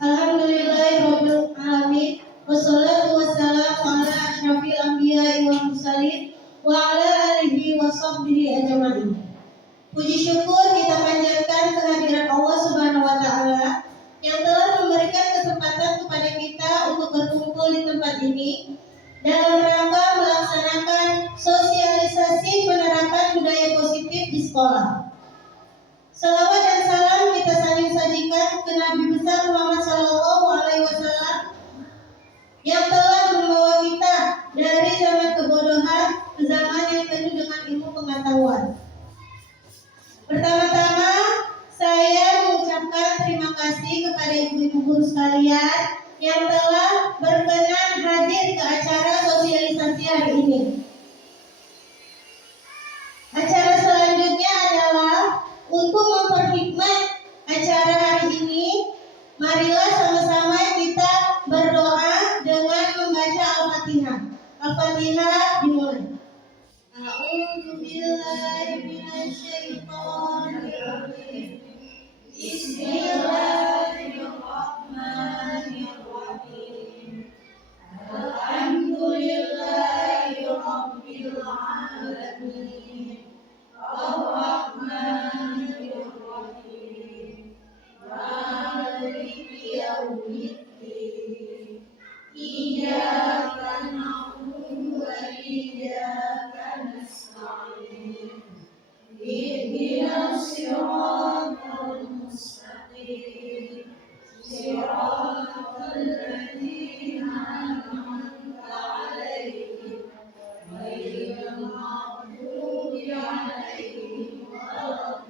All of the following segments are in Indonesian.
Alhamdulillahirabbil alamin. Wassalatu wassalamu ala asyrafil anbiya'i wal mursalin wa ala alihi wa sahbihi ajma'in. Puji syukur kita panjatkan kehadirat Allah Subhanahu wa taala yang telah memberikan kesempatan kepada kita untuk berkumpul di tempat ini dalam rangka melaksanakan sosialisasi penerapan budaya positif di sekolah. Salawat dan salam kita sajikan ke Nabi besar Muhammad Sallallahu Alaihi Wasallam yang telah membawa kita dari zaman kebodohan ke zaman yang penuh dengan ilmu pengetahuan. Pertama-tama saya mengucapkan terima kasih kepada ibu-ibu guru sekalian yang telah berkenan hadir ke acara sosialisasi hari ini. Acara selanjutnya adalah untuk memperhikmat acara hari ini. Marilah sama-sama kita berdoa dengan membaca Al-Fatihah. Al-Fatihah dimulai. A'udzu billahi minasyaitonir rajim. Bismillahirrahmanirrahim. Alhamdulillahi rabbil alamin. Ar-Rahmanir Rahim. Maliki yaumiddin. Iyyaka na'budu wa iyyaka nasta'in. Ihdinas siratal mustaqim. Siratal ladzina an'amta 'alaihim ghairil maghdubi 'alaihim waladdallin.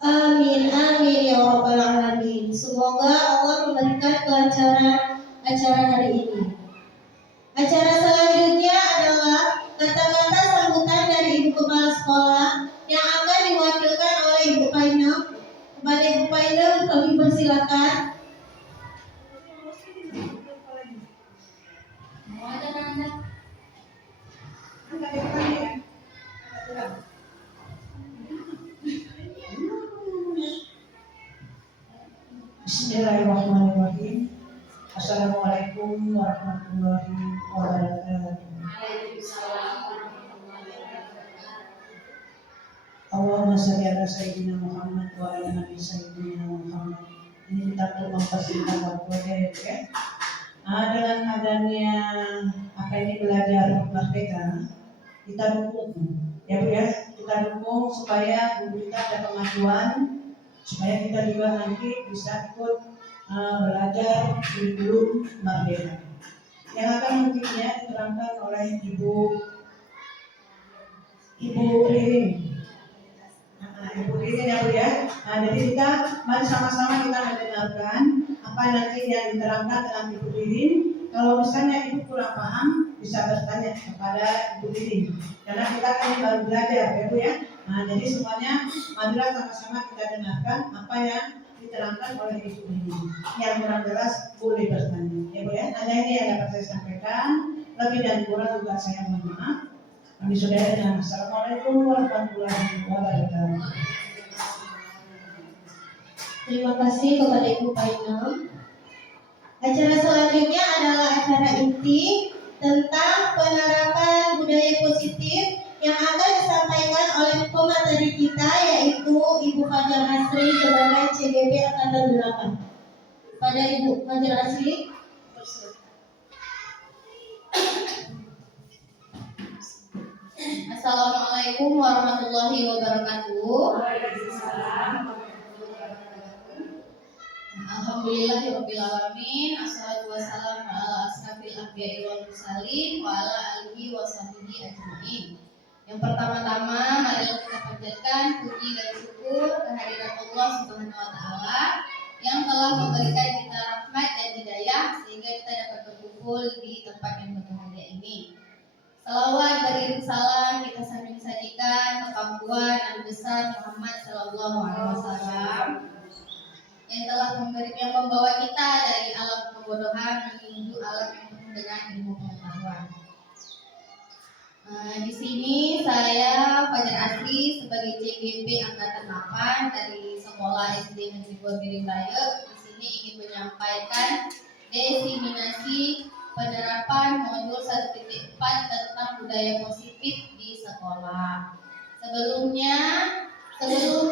Amin amin ya rabbal alamin. Semoga Allah memberikan kelancaran acara hari ini. Acara selanjutnya adalah kata-kata sambutan dari Ibu Kepala Sekolah yang akan diwakilkan oleh Ibu Painem. Kepada Ibu Painem kami persilakan. Bismillahirrahmanirrahim. Assalamualaikum warahmatullahi wabarakatuh. Allahumma shalli ala sayyidina Muhammad wa ala nabi sayyidina Muhammad. Ini kita perlu mempersingkat waktu ya. Dengan adanya ini belajar merdeka, kita dukung ya Bu ya. Kita dukung supaya guru kita ada kemajuan, supaya kita juga nanti bisa ikut belajar kurikulum merdeka yang akan mungkinnya diterangkan oleh Ibu Ririn. Ibu Ririn ya Bu ya. Jadi kita mari sama-sama kita mendengarkan apa nanti yang diterangkan dengan Ibu Ririn. Kalau misalnya Ibu kurang paham bisa bertanya kepada Ibu Ririn. Karena kita kan baru belajar ya Bu ya. Jadi semuanya marilah sama-sama kita dengarkan apa yang diterangkan oleh Ibu ini. Yang kurang jelas boleh bertanya ya Bu ya. Hanya ini yang dapat saya sampaikan. Lebih dan kurang juga saya mohon maaf. Kami sudah dengan Assalamualaikum warahmatullahi wabarakatuh. Terima kasih kepada Ibu Painem. Acara selanjutnya adalah acara inti tentang penerapan budaya positif yang akan disampaikan oleh pemateri kita, yaitu Ibu Fajar Asri sebagai CGP Angkatan 8. Pada Ibu Fajar Asri. Assalamualaikum warahmatullahi wabarakatuh. Alhamdulillahirabbil alamin. Assalatu wassalamu ala asrofil anbiya'i wal mursalin wa ala alihi wa sahbihi ajma'in. Yang pertama-tama mari kita panjatkan puji dan syukur kehadirat Allah Subhanahu wa taala yang telah memberikan kita rahmat dan hidayah sehingga kita dapat berkumpul di tempat yang berbahagia ini. Salawat beriring salam kita sajikan ke pangkuan Nabi besar Muhammad Sallallahu Alaihi Wasallam yang telah membawa kita dari alam kebodohan menuju alam yang penuh dengan ilmu pengetahuan. Di sini saya Fajar Asri sebagai CGP angkatan 8 dari Sekolah SD Negeri Buagiring Raya. Di sini ingin menyampaikan diseminasi penerapan modul 1.4 tentang budaya positif di sekolah. Sebelum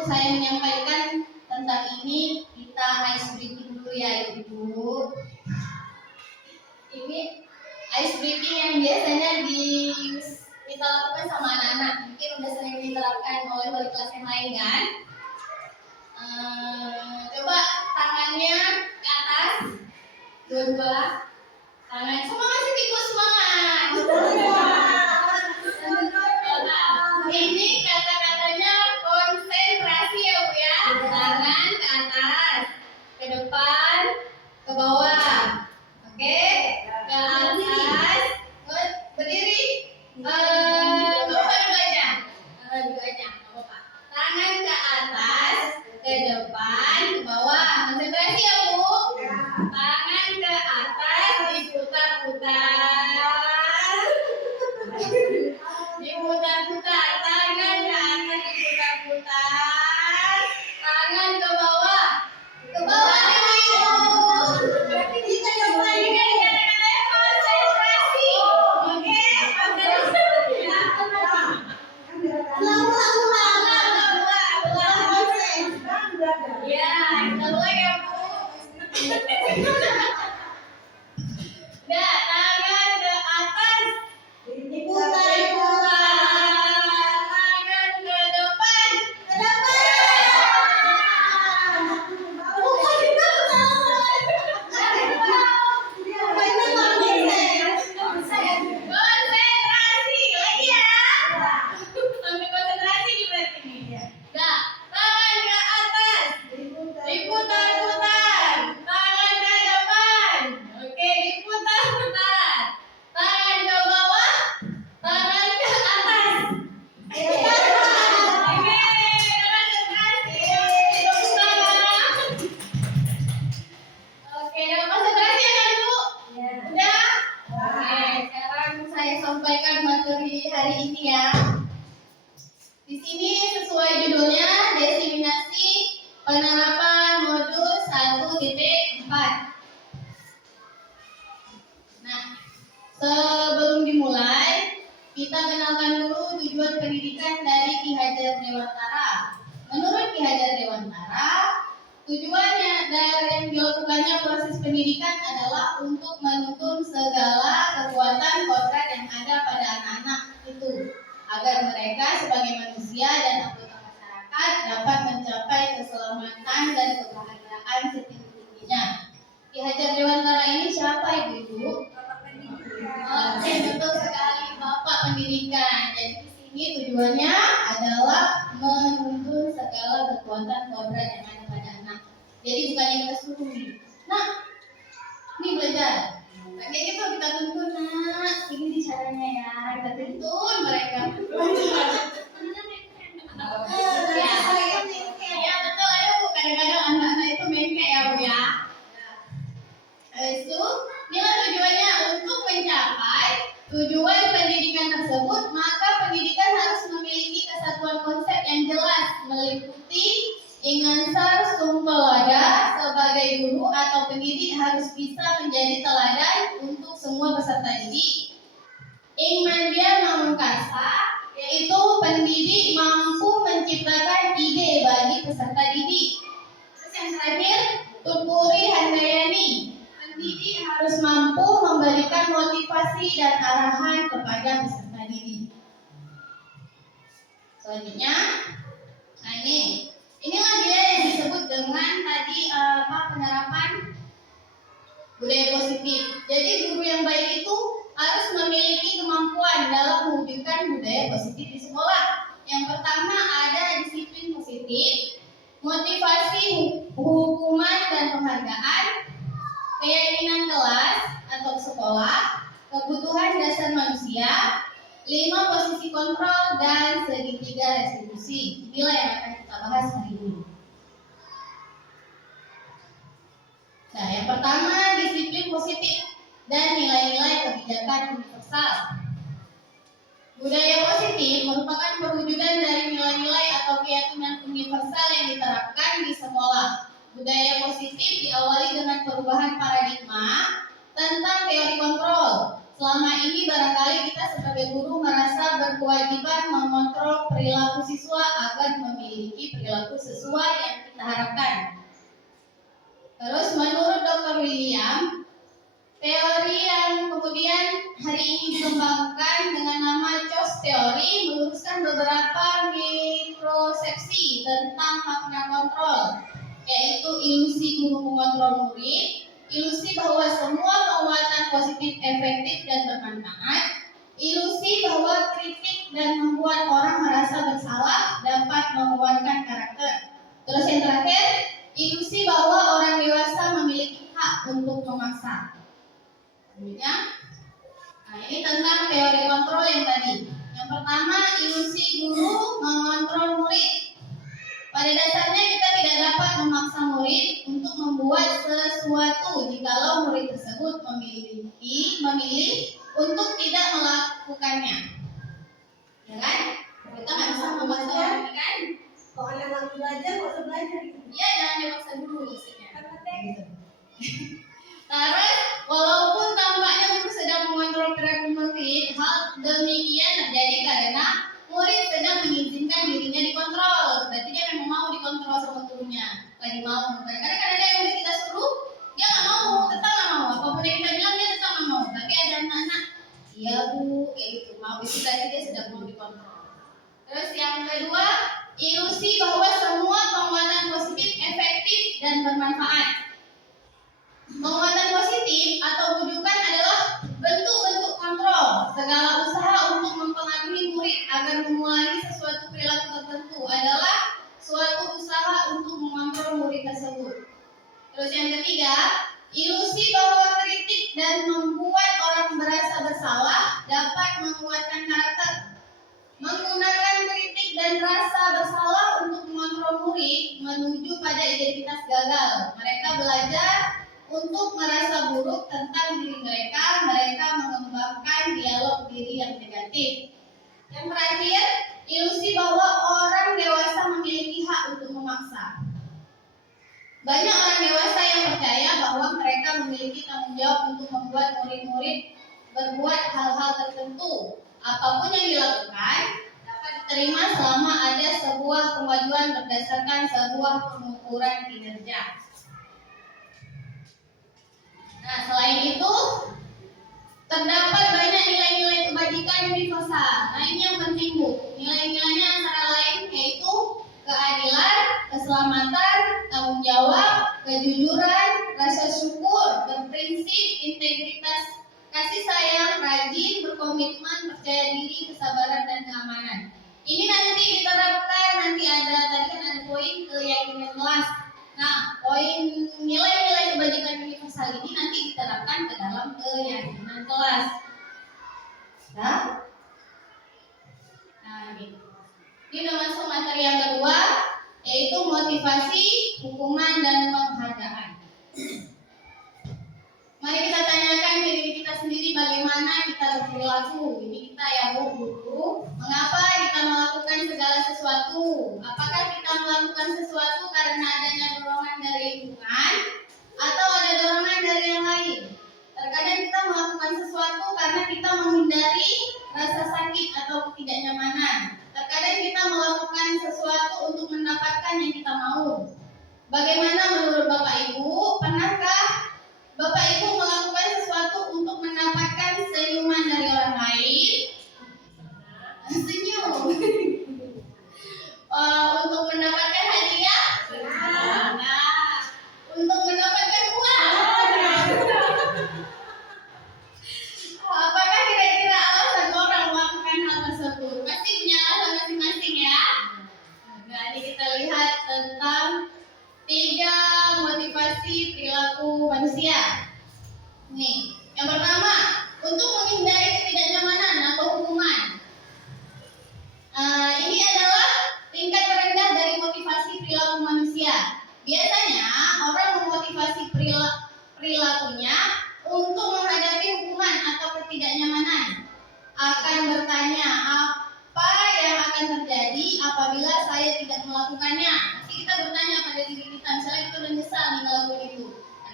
saya menyampaikan tentang ini, kita ice breaking dulu ya Ibu. Ini ice breaking yang biasanya kita lakukan sama anak-anak, mungkin udah sering diterapkan oleh wali kelas yang lain kan? Coba tangannya ke atas, dua-dua tangan, semangat Ibu, semangat. Ini kata-katanya konsentrasi ya Bu ya. Tangan ke atas, ke depan, ke bawah. Oke, ke atas, berdiri. Nggak apa-apa dua aja, nggak apa-apa. Tangan ke atas, ke depan, ke bawah. Konsentrasi ya Bu. Tangan ke atas, diputar-putar. Diputar-putar, tangan ke atas, diputar-putar. Tangan ke bawah. Ke bawah dulu. Kita mulai dengan kata-kata konsentrasi. Oke, ya, kita mulai ya Bu. Nah, tangan ke atas, diputar-putar. Tangan ke depan, konsentrasi lagi ya. Sampai konsentrasi berarti nih. Nah, tangan ke atas, diputar-putar. Tangan ke depan, oke, diputar-putar. Tangan ke bawah, tangan ke atas. Oke, konsentrasi. Oke, dapat konsentrasi ya kan Bu? Udah? Oke, sekarang saya sampaikan materi hari ini ya. Di sini sesuai judulnya diseminasi penerapan modul 1.4. Nah, sebelum dimulai, kita kenalkan dulu tujuan pendidikan dari Ki Hajar Dewantara. Menurut Ki Hajar Dewantara, tujuannya dari yang dilakukannya proses pendidikan adalah untuk menuntun segala kekuatan kodrat yang ada pada anak-anak itu, agar mereka sebagai manusia dan anggota masyarakat dapat mencapai keselamatan dan kebahagiaan setinggi-tingginya. Ki Hajar Dewantara ini siapa Ibu? Oke, betul sekali, Bapak Pendidikan. Jadi di sini tujuannya adalah menuntun segala kekuatan kodrat yang ada pada anak. Jadi bukan yang kita suruh. Nah, ini belajar. Kayak gitu kita tuntun, nak. Ini caranya ya, kita tuntun mereka. Ya betul, ada Bu. Kadang-kadang anak-anak itu mengke ya Bu ya. Habis itu, inilah tujuannya untuk mencapai tujuan pendidikan tersebut, maka pendidikan harus memiliki kesatuan konsep yang jelas, meliputi ingansar sumpelada sebagai guru atau pendidik harus bisa menjadi teladan untuk semua peserta didik. Ingmandia Mamungkasa, yaitu pendidik mampu menciptakan ide bagi peserta didik. Terus yang terakhir, Tupuri Handayani, pendidik harus mampu memberikan motivasi dan arahan kepada peserta didik. Selanjutnya, nah inilah dia yang disebut dengan tadi penerapan budaya positif. Jadi guru yang baik itu harus memiliki kemampuan dalam mewujudkan budaya positif di sekolah. Yang pertama ada disiplin positif, motivasi, hukuman dan penghargaan, keyakinan kelas atau sekolah, kebutuhan dasar manusia, 5 posisi kontrol, dan segitiga restitusi. Inilah yang akan kita bahas hari ini. Nah, yang pertama disiplin positif dan nilai-nilai kebijakan universal. Budaya positif merupakan perwujudan dari nilai-nilai atau keyakinan universal yang diterapkan di sekolah. Budaya positif diawali dengan perubahan paradigma tentang teori kontrol. Selama ini barangkali kita sebagai guru merasa berkewajiban mengontrol perilaku siswa agar memiliki perilaku sesuai yang kita harapkan. Terus menurut Dr. William, teori yang kemudian hari ini dikembangkan dengan nama CHOS teori meluruskan beberapa mikrosepsi tentang makna kontrol, yaitu ilusi guru mengontrol murid, ilusi bahwa semua penguatan positif efektif dan bermanfaat, ilusi bahwa kritik dan membuat orang merasa bersalah dapat menguatkan karakter. Terus yang terakhir, ilusi bahwa orang dewasa memiliki hak untuk memaksa. Ya. Nah, ini tentang teori kontrol yang tadi. Yang pertama, ilusi guru mengontrol murid. Pada dasarnya kita tidak dapat memaksa murid untuk membuat sesuatu jikalau murid tersebut memilih untuk tidak melakukannya. Ya kan? Kita nggak bisa memaksa orang, kan? Kalau anak lagi belajar, nggak usah belajar gitu. Iya, jangan dipaksa dulu maksudnya. Gitu. Terus, walaupun tampaknya guru sedang mengontrol perilaku murid, hal demikian terjadi karena murid sedang mengizinkan dirinya dikontrol. Berarti dia memang mau dikontrol sama gurunya, lagi mau. Kadang-kadang ada yang kita suruh, dia nggak mau, tetap nggak mau. Apapun yang kita bilang dia tetap nggak mau. Tapi ada anak-anak, iya bu, kayak gitu. Mau itu tadi dia sedang mau dikontrol. Terus yang kedua, ilusi bahwa semua penguatan positif efektif dan bermanfaat. Penguatan positif atau wujudan adalah bentuk-bentuk kontrol. Segala usaha untuk mempengaruhi murid agar mengulangi sesuatu perilaku tertentu adalah suatu usaha untuk mengontrol murid tersebut. Terus yang ketiga, ilusi bahwa kritik dan membuat orang merasa bersalah dapat menguatkan karakter. Menggunakan kritik dan rasa bersalah untuk mengontrol murid menuju pada identitas gagal. Mereka belajar untuk merasa buruk tentang diri mereka mengembangkan dialog diri yang negatif. Yang terakhir, ilusi bahwa orang dewasa memiliki hak untuk memaksa. Banyak orang dewasa yang percaya bahwa mereka memiliki tanggung jawab untuk membuat murid-murid berbuat hal-hal tertentu. Apapun yang dilakukan dapat diterima selama ada sebuah kemajuan berdasarkan sebuah pengukuran kinerja. Nah, selain itu, terdapat banyak nilai-nilai kebajikan universal. Nah, ini yang penting, Bu. Nilai-nilainya antara lain yaitu keadilan, keselamatan, tanggung jawab, kejujuran, rasa syukur, berprinsip, integritas, kasih sayang, rajin, berkomitmen, percaya diri, kesabaran, dan keamanan. Ini nanti diterapkan, nanti ada, tadi kan ada poin keyakinan kelas. Nah, poin nilai-nilai kebajikan universal ini nanti diterapkan ke dalam keyakinan kelas. Nah, gitu. Ini udah masuk materi yang kedua, yaitu motivasi, hukuman, dan penghargaan. Mari kita tanyakan diri kita sendiri bagaimana kita berperilaku. Ini kita ya Bu. Mengapa kita melakukan segala sesuatu? Apakah kita melakukan sesuatu karena adanya dorongan dari lingkungan atau ada dorongan dari yang lain? Terkadang kita melakukan sesuatu karena kita menghindari rasa sakit atau ketidaknyamanan. Terkadang kita melakukan sesuatu untuk mendapatkan yang kita mau. Bagaimana menurut Bapak Ibu? Pernahkah Bapak Ibu melakukan sesuatu untuk mendapatkan senyuman dari orang lain? Senyum. Untuk mendapatkan hadiah? Nah, untuk mendapatkan uang? Apakah kira-kira alasan orang melakukan hal tersebut? Pasti punya alasan masing-masing ya. Nah, ini kita lihat tentang 3 motivasi perilaku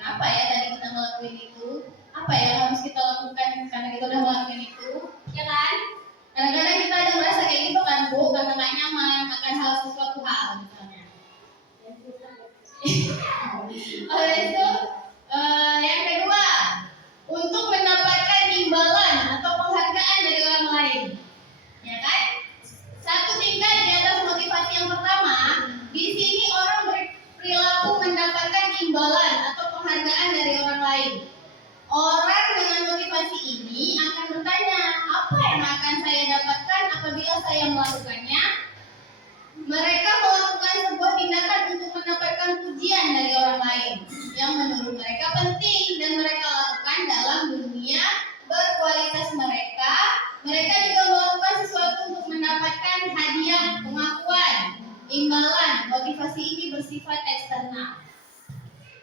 Apa ya dari kita ngelakuin itu? Apa ya yang harus kita lakukan karena kita udah ngelakuin itu? Ya kan? Kadang-kadang kita ada merasa kayak gitu kan Bu, karena nggak nyaman akan hal sesuatu hal misalnya. Oleh itu, yang kedua, untuk mendapatkan imbalan atau penghargaan dari orang lain, ya kan? Satu tingkat di atas motivasi yang pertama, di sini orang berperilaku mendapatkan imbalan atau penghargaan dari orang lain. Orang dengan motivasi ini akan bertanya, apa yang akan saya dapatkan apabila saya melakukannya? Mereka melakukan sebuah tindakan untuk mendapatkan pujian dari orang lain yang menurut mereka penting dan mereka lakukan dalam dunia berkualitas mereka. Mereka juga melakukan sesuatu untuk mendapatkan hadiah, pengakuan, imbalan. Motivasi ini bersifat eksternal.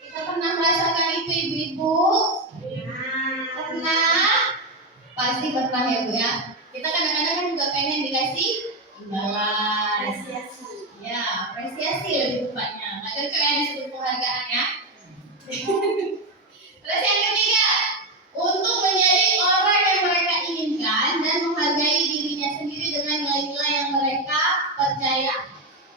Kita pernah merasakan itu ibu-ibu? Pernah? Pasti pernah ya Bu ya. Kita kadang-kadang kan juga pengen dikasih imbalan. Ya, apresiasi lebih tepatnya. Nggak cocok yang disebut penghargaan ya. Terus yang ketiga, untuk menjadi orang yang mereka inginkan dan menghargai dirinya sendiri dengan nilai-nilai yang mereka percaya.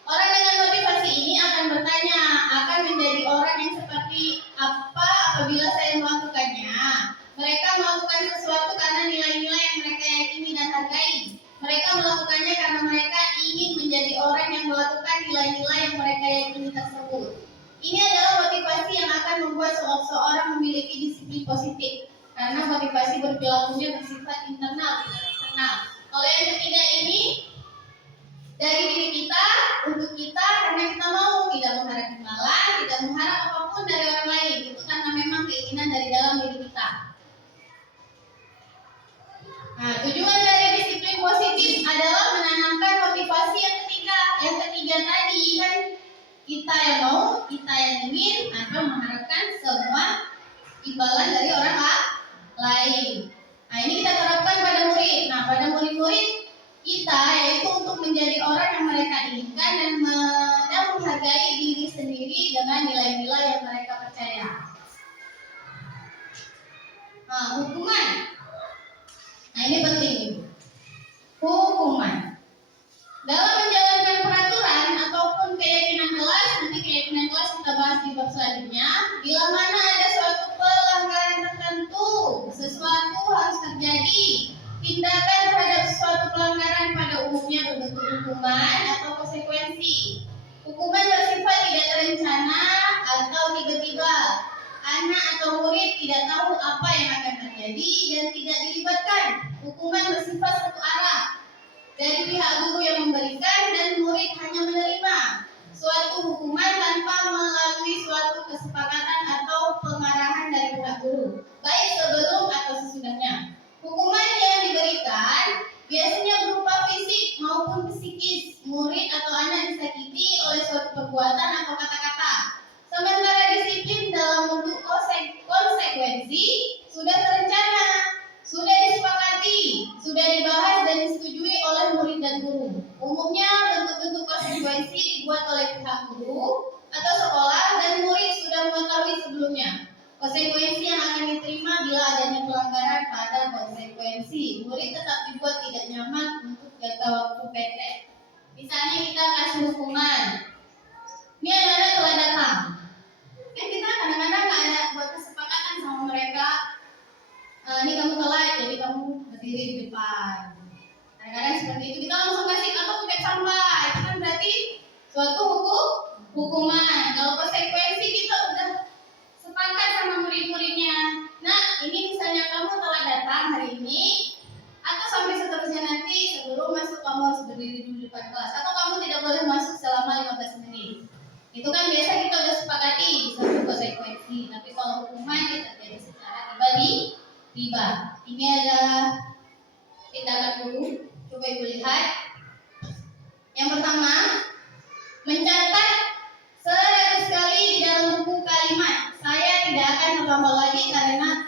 Orang dengan motivasi ini akan bertanya, akan menjadi orang yang seperti apa apabila saya melakukannya. Mereka melakukan sesuatu karena nilai-nilai yang mereka yakini dan hargai. Mereka melakukannya karena mereka ingin menjadi orang yang melakukan nilai-nilai yang mereka yakini tersebut. Ini adalah motivasi yang akan membuat seseorang memiliki disiplin positif. Karena motivasi berperilakunya bersifat internal, bukan eksternal. Kalau yang ketiga ini, dari diri kita, untuk kita, karena kita mau, tidak mengharap imbalan, tidak mengharap apapun dari orang lain. Itu karena memang keinginan dari dalam diri kita. Nah, tujuan dari disiplin positif adalah menanamkan motivasi yang ketiga. Yang ketiga tadi kan kita yang mau, kita yang ingin, atau mengharapkan semua imbalan dari orang lain. Nah, ini kita terapkan pada murid. Nah, pada murid-murid kita yaitu untuk menjadi orang yang mereka inginkan dan menghargai diri sendiri dengan nilai-nilai yang mereka percaya. Nah, hukuman. Nah, ini penting. Hukuman. Dalam menjalankan peraturan ataupun keyakinan kelas, nanti keyakinan kelas kita bahas di bab selanjutnya. Bila mana ada suatu pelanggaran tertentu, sesuatu harus terjadi. Tindakan terhadap suatu pelanggaran pada umumnya berbentuk hukuman atau konsekuensi. Hukuman bersifat tidak terencana atau tiba-tiba. Anak atau murid tidak tahu apa yang akan terjadi dan tidak dilibatkan. Hukuman bersifat satu arah dari pihak guru yang memberikan dan murid hanya menerima suatu hukuman tanpa melalui suatu kesepakatan atau pengarahan dari pihak guru, baik sebelum atau sesudahnya. Hukuman yang diberikan biasanya berupa fisik maupun psikis. Murid atau anak disakiti oleh suatu perbuatan atau kata-kata. Sementara disiplin dalam bentuk konsekuensi sudah terencana, sudah disepakati, sudah dibahas dan disetujui oleh murid dan guru. Umumnya bentuk-bentuk konsekuensi dibuat oleh pihak guru atau sekolah dan murid sudah mengetahui sebelumnya. Konsekuensi yang akan diterima bila adanya pelanggaran pada konsekuensi. Murid tetap dibuat tidak nyaman untuk jangka waktu pendek. Misalnya kita kasih hukuman. Ini anak-anak telah datang. Kan kita kadang-kadang nggak ada buat kesepakatan sama mereka. Ini kamu telat, jadi kamu berdiri di depan. Kadang-kadang seperti itu kita langsung kasih atau pakai sampah. Itu kan berarti suatu hukuman. Kalau konsekuensi kita udah sepakat sama murid-muridnya. Nah, ini misalnya kamu telah datang hari ini, atau sampai seterusnya nanti sebelum masuk kamu harus berdiri dulu di depan kelas, atau kamu tidak boleh masuk selama 15 menit. Itu kan biasa kita udah sepakati satu konsekuensi. Tapi kalau hukuman kita terjadi secara tiba-tiba. Ini ada tindakan dulu. Coba ibu lihat. Yang pertama, mencatat 100 kali di dalam buku kalimat. Saya tidak akan terlambat lagi karena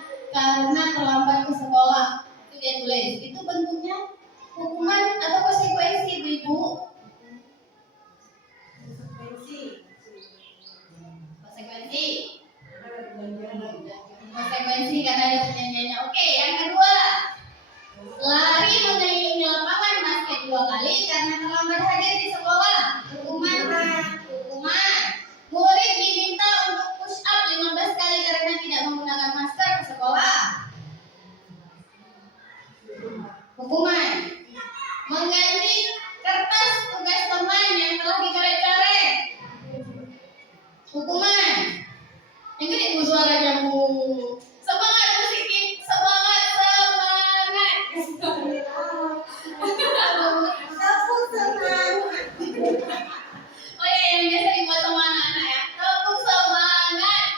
terlambat ke sekolah. Itu dia tulis. Itu bentuknya hukuman atau konsekuensi, ibu. Konsekuensi. Lari mengelilingi lapangan basket 2 kali karena terlambat hadir di sekolah. Hukuman. Murid diminta untuk push up 15 kali karena tidak menggunakan masker ke sekolah. Hukuman. Mengganti kertas tugas teman yang telah dicoret-coret. Hukuman. Yang gede bu suaranya bu. Semangat musikin, semangat. Oh iya, yang biasa dibuat sama anak-anak ya. Tepuk semangat.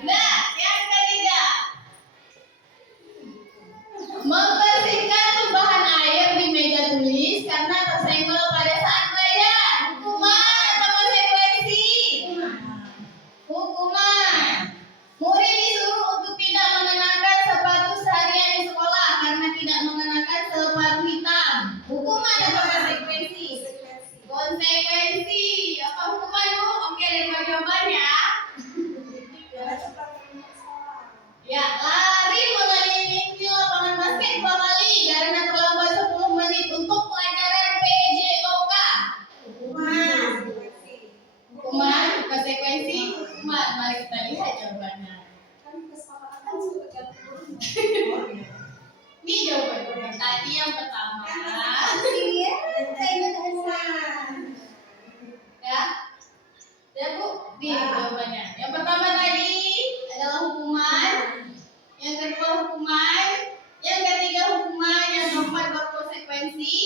Nah, yang ketiga, membersihkan tumpahan air di meja tulis karena tersenggol pada saat belajar. Hukuman atau konsekuensi? Hukuman. Murid disuruh untuk tidak mengenakan sepatu seharian di sekolah karena tidak mengenakan sepatu hitam. Hukuman atau konsekuensi? Konsekuensi. Apa hukuman bu? Oke, dari jawabannya. Ya, lari mengelilingi lapangan basket 2 kali karena terlambat 10 menit untuk pelajaran PJOK. Hukuman, konsekuensi, hukuman. Mari kita lihat jawabannya. Ini jawaban tadi yang pertama. Ya, ya bu, di jawabannya. Yang pertama tadi adalah hukuman. Yang kedua hukuman, yang ketiga hukuman, yang keempat berkonsekuensi,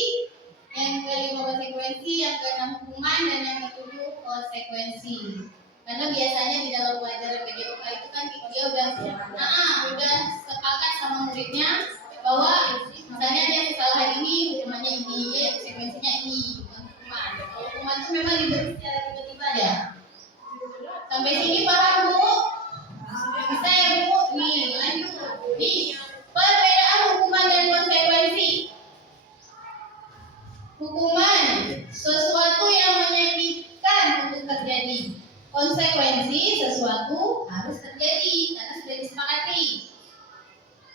yang kelima konsekuensi, yang keenam hukuman, dan yang ketujuh konsekuensi. Karena biasanya di dalam pelajaran PJOK itu kan dia udah sepakat sama muridnya bahwa misalnya dia kesalahan ini, hukumannya ini, konsekuensinya ini, bukan hukuman. Kalau hukuman itu memang diberi secara tiba-tiba ya. Sampai sini paham bu? Bisa ya bu? Nih lanjut. Nih perbedaan hukuman dan konsekuensi. Hukuman sesuatu yang menyakitkan untuk terjadi. Konsekuensi sesuatu harus terjadi karena sudah disepakati.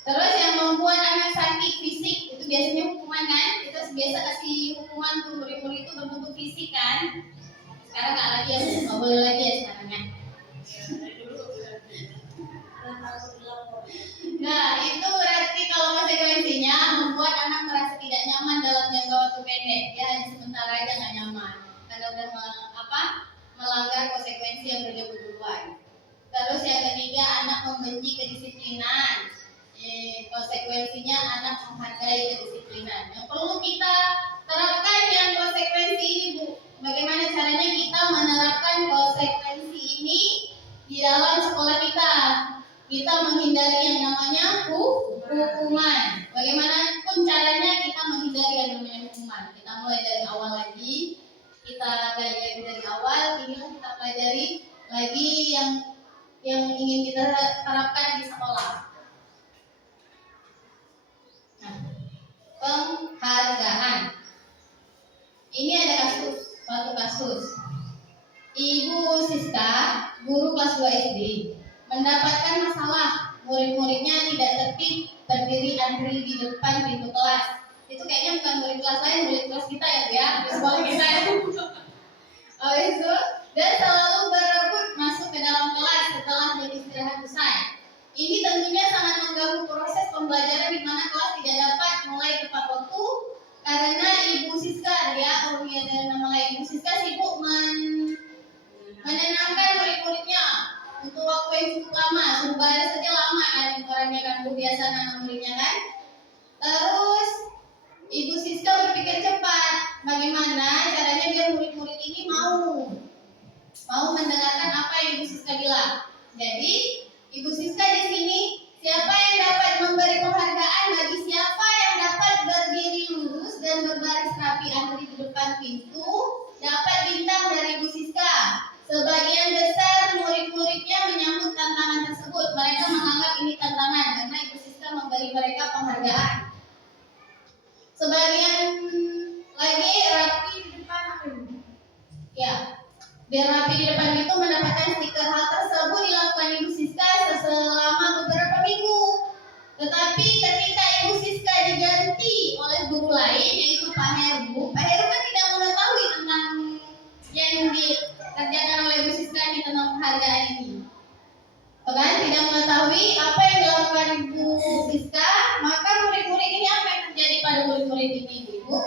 Terus yang membuat anak sakit fisik itu biasanya hukuman kan? Kita biasa kasih hukuman untuk murid-murid itu berbentuk fisik kan? Sekarang nggak lagi ya, nggak boleh lagi ya sekarangnya. Nah, itu berarti kalau konsekuensinya membuat anak merasa tidak nyaman dalam jangka waktu pendek. Ya, hanya sementara aja nggak nyaman karena udah melanggar konsekuensi yang udah dibuat. Terus yang ketiga, anak membenci kedisiplinan. Konsekuensinya anak menghargai kedisiplinan. Yang perlu kita terapkan yang konsekuensi ini bu. Bagaimana caranya kita menerapkan konsekuensi ini di dalam sekolah kita? Kita menghindari yang namanya hukuman. Bagaimanapun caranya kita menghindari yang namanya hukuman. Kita mulai dari awal lagi. Kita gali dari awal. Inilah kita pelajari lagi yang ingin kita terapkan di sekolah. Nah, penghargaan. Ini ada suatu kasus. Ibu Siska, guru kelas 2 SD, mendapatkan masalah murid-muridnya tidak tertib berdiri antri di depan pintu kelas. Itu kayaknya bukan murid kelas lain, murid kelas kita ya, di sekolah kita ya. Itu dan selalu berebut masuk ke dalam kelas setelah jam istirahat usai. Ini tentunya sangat mengganggu proses pembelajaran di mana kelas tidak dapat mulai tepat waktu karena Ibu Siska ada nama lain. Ibu Siska sibuk menenangkan murid-muridnya untuk waktu yang cukup lama, suruh baris saja lama kan ukurannya kan biasa anak muridnya kan. Terus Ibu Siska berpikir cepat, bagaimana caranya biar murid-murid ini mau mendengarkan apa yang Ibu Siska bilang. Jadi Ibu Siska di sini, siapa yang dapat memberi penghargaan bagi siapa yang dapat berdiri lurus dan berbaris rapi antri di depan pintu, dapat bintang dari Ibu Siska. Sebagian besar murid-muridnya menyambut tantangan tersebut. Mereka menganggap ini tantangan karena Ibu Siska memberi mereka penghargaan. Sebagian lagi rapi di depan Biar rapi di depan itu mendapatkan stiker. Hal tersebut dilakukan Ibu Siska selama beberapa minggu. Tetapi ketika Ibu Siska diganti oleh guru lain yaitu Pak Heru kan tidak mengetahui tentang yang dikerjakan oleh Ibu Siska ini tentang penghargaan ini. Kan tidak mengetahui apa yang dilakukan Ibu Siska, maka murid-murid ini apa yang terjadi pada murid-murid ini, Ibu?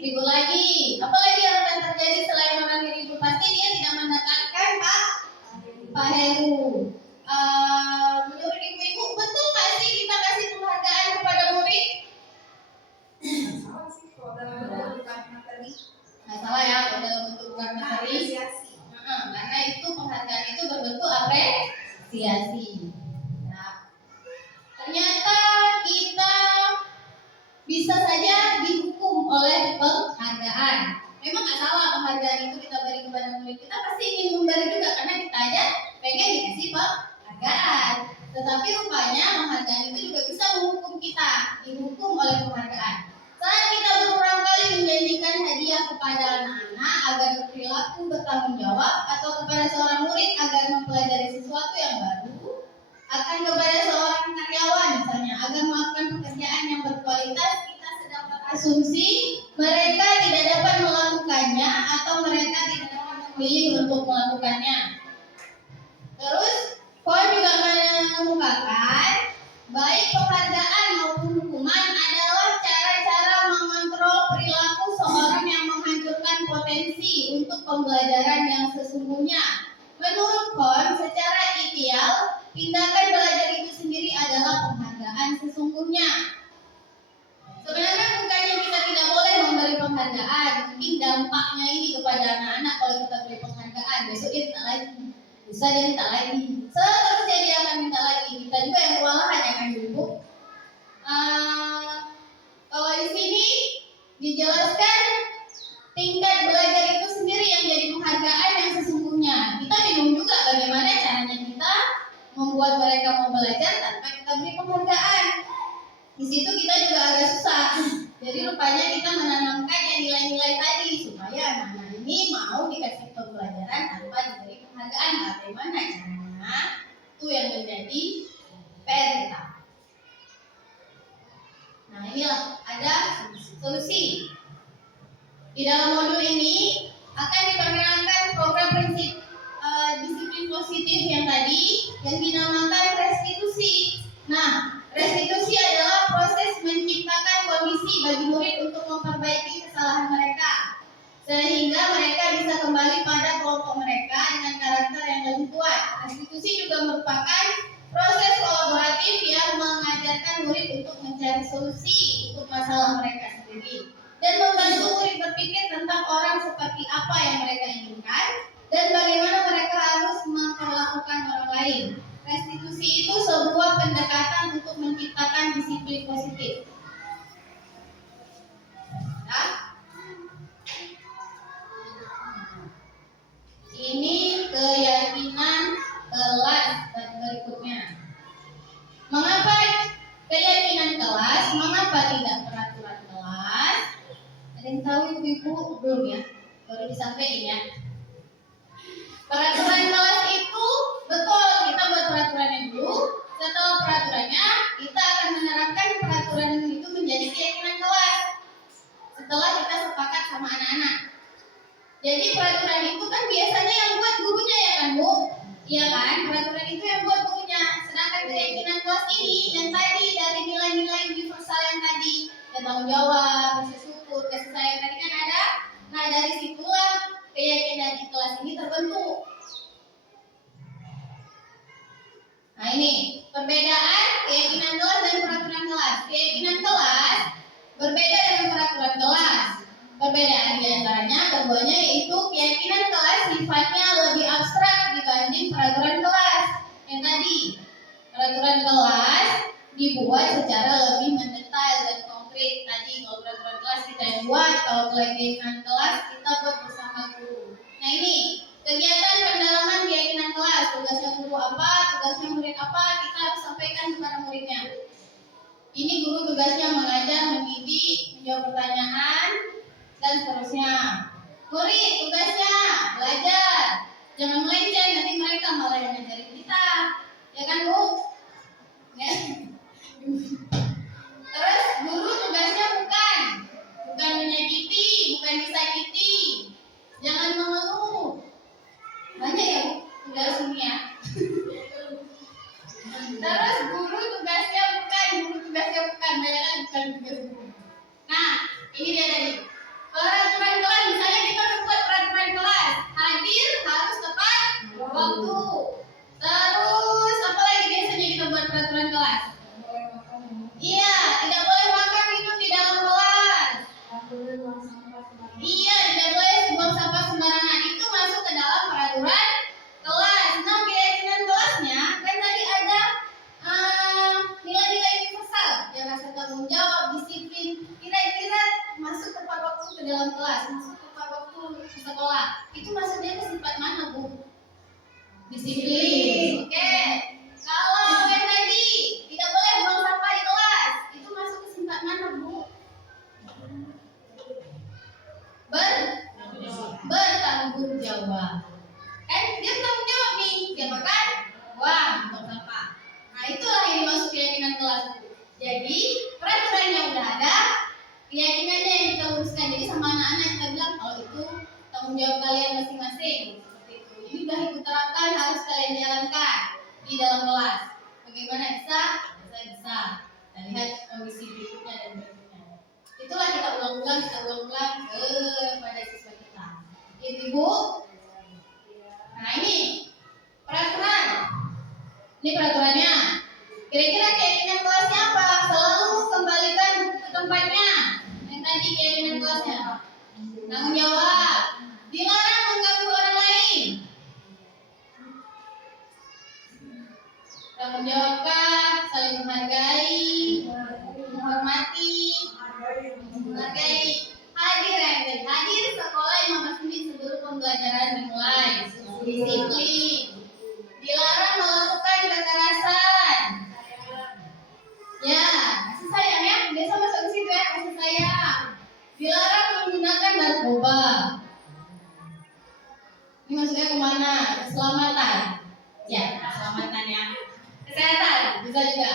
Ribut lagi. Apalagi yang akan terjadi selain orang yang ribut? Pasti dia tidak menekankan Pak Heru. Menurut ibu-ibu, betul nggak sih kita kasih penghargaan kepada murid? Nggak salah ya, dalam bentuk bukan materi. Karena itu penghargaan itu berbentuk apresiasi. Nah, ternyata kita bisa saja dihukum oleh penghargaan. Memang nggak salah penghargaan itu kita beri kepada murid. Kita pasti ingin memberi juga karena kita aja pengen dikasih penghargaan. Tetapi rupanya penghargaan itu juga bisa menghukum kita, dihukum oleh penghargaan. Saat kita berulang kali menjanjikan hadiah kepada anak-anak agar berperilaku bertanggung jawab, atau kepada seorang murid agar mempelajari sesuatu yang baru, akan kepada seorang karyawan misalnya agar melakukan pekerjaan yang berkualitas, kita sedang berasumsi mereka tidak dapat melakukannya atau mereka tidak dapat memilih untuk melakukannya. Terus Paul juga mengemukakan baik penghargaan maupun hukuman adalah cara-cara mengontrol perilaku seorang yang menghancurkan potensi untuk pembelajaran yang sesungguhnya. Menurut Kohn, secara ideal, tindakan belajar itu sendiri adalah penghargaan sesungguhnya. Sebenarnya bukannya kita tidak boleh memberi penghargaan, mungkin dampaknya ini kepada anak-anak kalau kita beri penghargaan, besok dia minta lagi, bisa dia minta lagi, seterusnya dia akan minta lagi. Kita juga yang kewalahan ya kan Ibu. Kalau di sini dijelaskan tingkat belajar itu sendiri yang jadi penghargaan yang sesungguhnya. Kita bingung juga bagaimana caranya kita membuat mereka mau belajar tanpa kita beri penghargaan. Di situ kita juga agak susah. Jadi rupanya kita menanamkan yang nilai-nilai tadi supaya anak-anak ini mau dikasih pembelajaran tanpa diberi penghargaan. Bagaimana caranya? Itu yang menjadi PR kita. Nah, inilah ada solusi. Di dalam modul ini akan diperkenalkan program prinsip disiplin positif yang tadi yang dinamakan restitusi. Nah, restitusi adalah proses menciptakan kondisi bagi murid untuk memperbaiki kesalahan mereka sehingga mereka bisa kembali pada kelompok mereka dengan karakter yang lebih kuat. Restitusi juga merupakan proses kolaboratif yang mengajarkan murid untuk mencari solusi untuk masalah mereka sendiri dan membantu murid berpikir tentang orang seperti apa yang mereka inginkan dan bagaimana mereka harus memperlakukan orang lain. Restitusi itu sebuah pendekatan untuk menciptakan disiplin positif. Nah, ini keyakinan kelas dan berikutnya. Mengapa keyakinan kelas? Mengapa tidak peraturan kelas? Ada yang tahu ibu-ibu? Belum ya? Baru disampaikan ya. Peraturan kelas itu betul kita buat peraturannya dulu. Setelah peraturannya kita akan menerapkan peraturan itu menjadi keyakinan kelas. Setelah kita sepakat sama anak-anak. Jadi peraturan itu kan biasanya yang buat gurunya ya kan Bu? Iya kan? Peraturan itu yang buat gurunya. Sedangkan keyakinan kelas ini yang tadi dari nilai-nilai universal yang tadi, tanggung jawab, rasa syukur, kasih sayang tadi kan ada. Nah dari situlah keyakinan di kelas ini terbentuk. Nah ini perbedaan keyakinan kelas dan peraturan kelas. Keyakinan kelas berbeda dengan peraturan kelas. Perbedaan di antaranya keduanya yaitu keyakinan kelas sifatnya lebih abstrak dibanding peraturan kelas. Yang tadi peraturan kelas dibuat secara lebih mendetail dan konkret. Tadi kalau peraturan kelas kita yang buat, kalau keyakinan kelas kita buat bersama guru. Nah ini kegiatan pendalaman keyakinan kelas, tugasnya guru apa, tugasnya murid apa, kita harus sampaikan kepada muridnya. Ini guru tugasnya mengajar, mendidik, menjawab pertanyaan, dan seterusnya. Murid tugasnya belajar belajar. Jangan melenceng, nanti mereka malah yang ngajarin kita. Ya kan, Bu? Ya. Terus guru tugasnya bukan menyakiti, bukan disakiti. Jangan mengeluh. Banyak ya, Bu, tugas ini ya. Terus guru tugasnya bukan banyak kan bukan tugas guru. Nah, ini dia tadi. Peraturan kelas, misalnya kita membuat peraturan kelas, hadir harus tepat waktu. Terus apa lagi biasanya kita buat peraturan kelas? Iya, tidak boleh makan minum di dalam kelas. Iya, tidak boleh buang sampah sembarangan. Itu masuk ke dalam peraturan kelas. Nah, keyakinan kelasnya kan tadi ada nilai-nilai universal, ya rasa tanggung jawab, disiplin. Kira-kira masuk tepat waktu ke dalam kelas, masuk tepat waktu ke sekolah. Itu maksudnya ke sifat mana, Bu? Disiplin. Oke. Kalau yang tadi tidak boleh buang sampah di kelas, itu masuk ke sifat mana, Bu? Bertanggung jawab. Kan dia tanggung jawab nih, siapa kan? Wah, buang sampah. Nah, itulah yang dimaksud keyakinan kelas. Jadi peraturannya udah ada, keyakinannya yang kita uruskan. Jadi sama anak-anak kita bilang kalau itu tanggung jawab kalian masing-masing. Seperti itu. Ini udah ibu terapkan, harus kalian jalankan di dalam kelas. Bagaimana bisa? Bisa. Kita lihat kondisi berikutnya dan berikutnya. Itulah kita ulang-ulang kepada siswa kita. Ibu. Nah, ini peraturan. Ini peraturannya. Kira-kira keyakinan kelasnya apa? Selalu kembalikan ke tempatnya. Yang tadi keyakinan kelasnya. Tanggung jawab. Dilarang mengganggu orang lain. Tanggung jawabkah? Saling menghargai, menghormati, menghargai. Hadir sekolah 15 menit sebelum pembelajaran dimulai. Disiplin. Dilarang melakukan kekerasan. Ya, kasih sayang ya. Biasa masuk ke situ ya, kasih sayang. Dilarang menggunakan narkoba. Ini maksudnya kemana? Keselamatan. Ya, keselamatan ya. Kesehatan, bisa juga.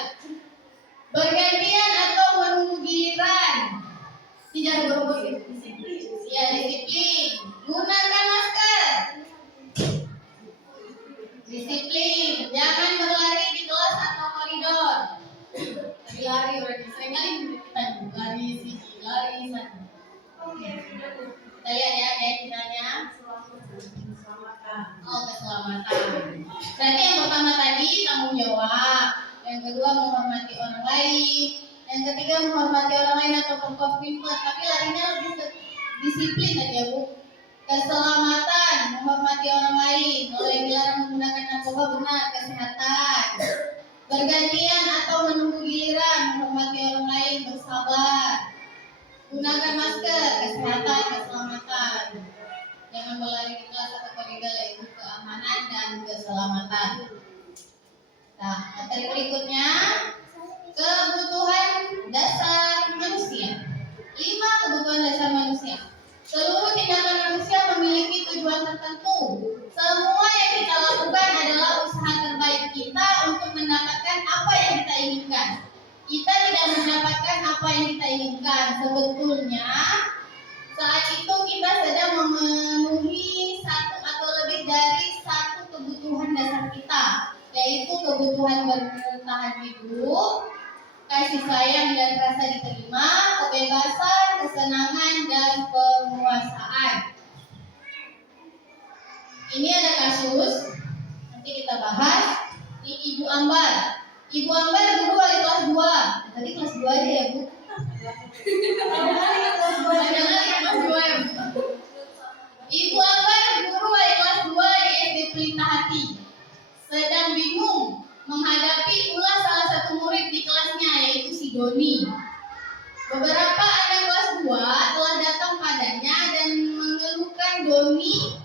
Bergantian atau menunggu giliran. Tidak berburu. Ya, disiplin. Gunakan masker. Disiplin. Jangan berlari di kelas atau koridor. Lari berarti seringkali kita lari sini, lari sana. Kita lihat ya keyakinannya. Oh, keselamatan. Berarti yang pertama tadi tanggung jawab, yang kedua menghormati orang lain, yang ketiga menghormati orang lain atau berkomitmen, tapi larinya lebih ke disiplin tadi ya, Bu. Keselamatan, menghormati orang lain. Kalau yang dilarang menggunakan narkoba benar, kesehatan. Bergantian atau menunggu giliran, menghormati orang lain, bersabar. Gunakan masker, kesehatan, keselamatan. Jangan berlari di kelas atau koridor, yaitu keamanan dan keselamatan. Nah, materi berikutnya kebutuhan dasar manusia. 5 kebutuhan dasar manusia. Seluruh tindakan manusia memiliki tujuan tertentu. Semua yang kita lakukan adalah usaha terbaik kita untuk mendapatkan apa yang kita inginkan. Kita tidak mendapatkan apa yang kita inginkan. Sebetulnya saat itu kita sedang memenuhi satu atau lebih dari satu kebutuhan dasar kita, yaitu kebutuhan bertahan hidup, kasih sayang dan rasa diterima, kebebasan, kesenangan, dan penguasaan. Ini ada kasus, nanti kita bahas. Ini Ibu Ambar. Ibu Ambar guru wali kelas 2. Tadi kelas 2 aja ya, Bu? Kelas 2 ya, Bu? Ibu Ambar guru wali kelas 2 di SD Pelita Hati. Sedang bingung menghadapi ulah salah satu murid di kelasnya, yaitu si Doni. Beberapa anak kelas 2 telah datang padanya dan mengeluhkan Doni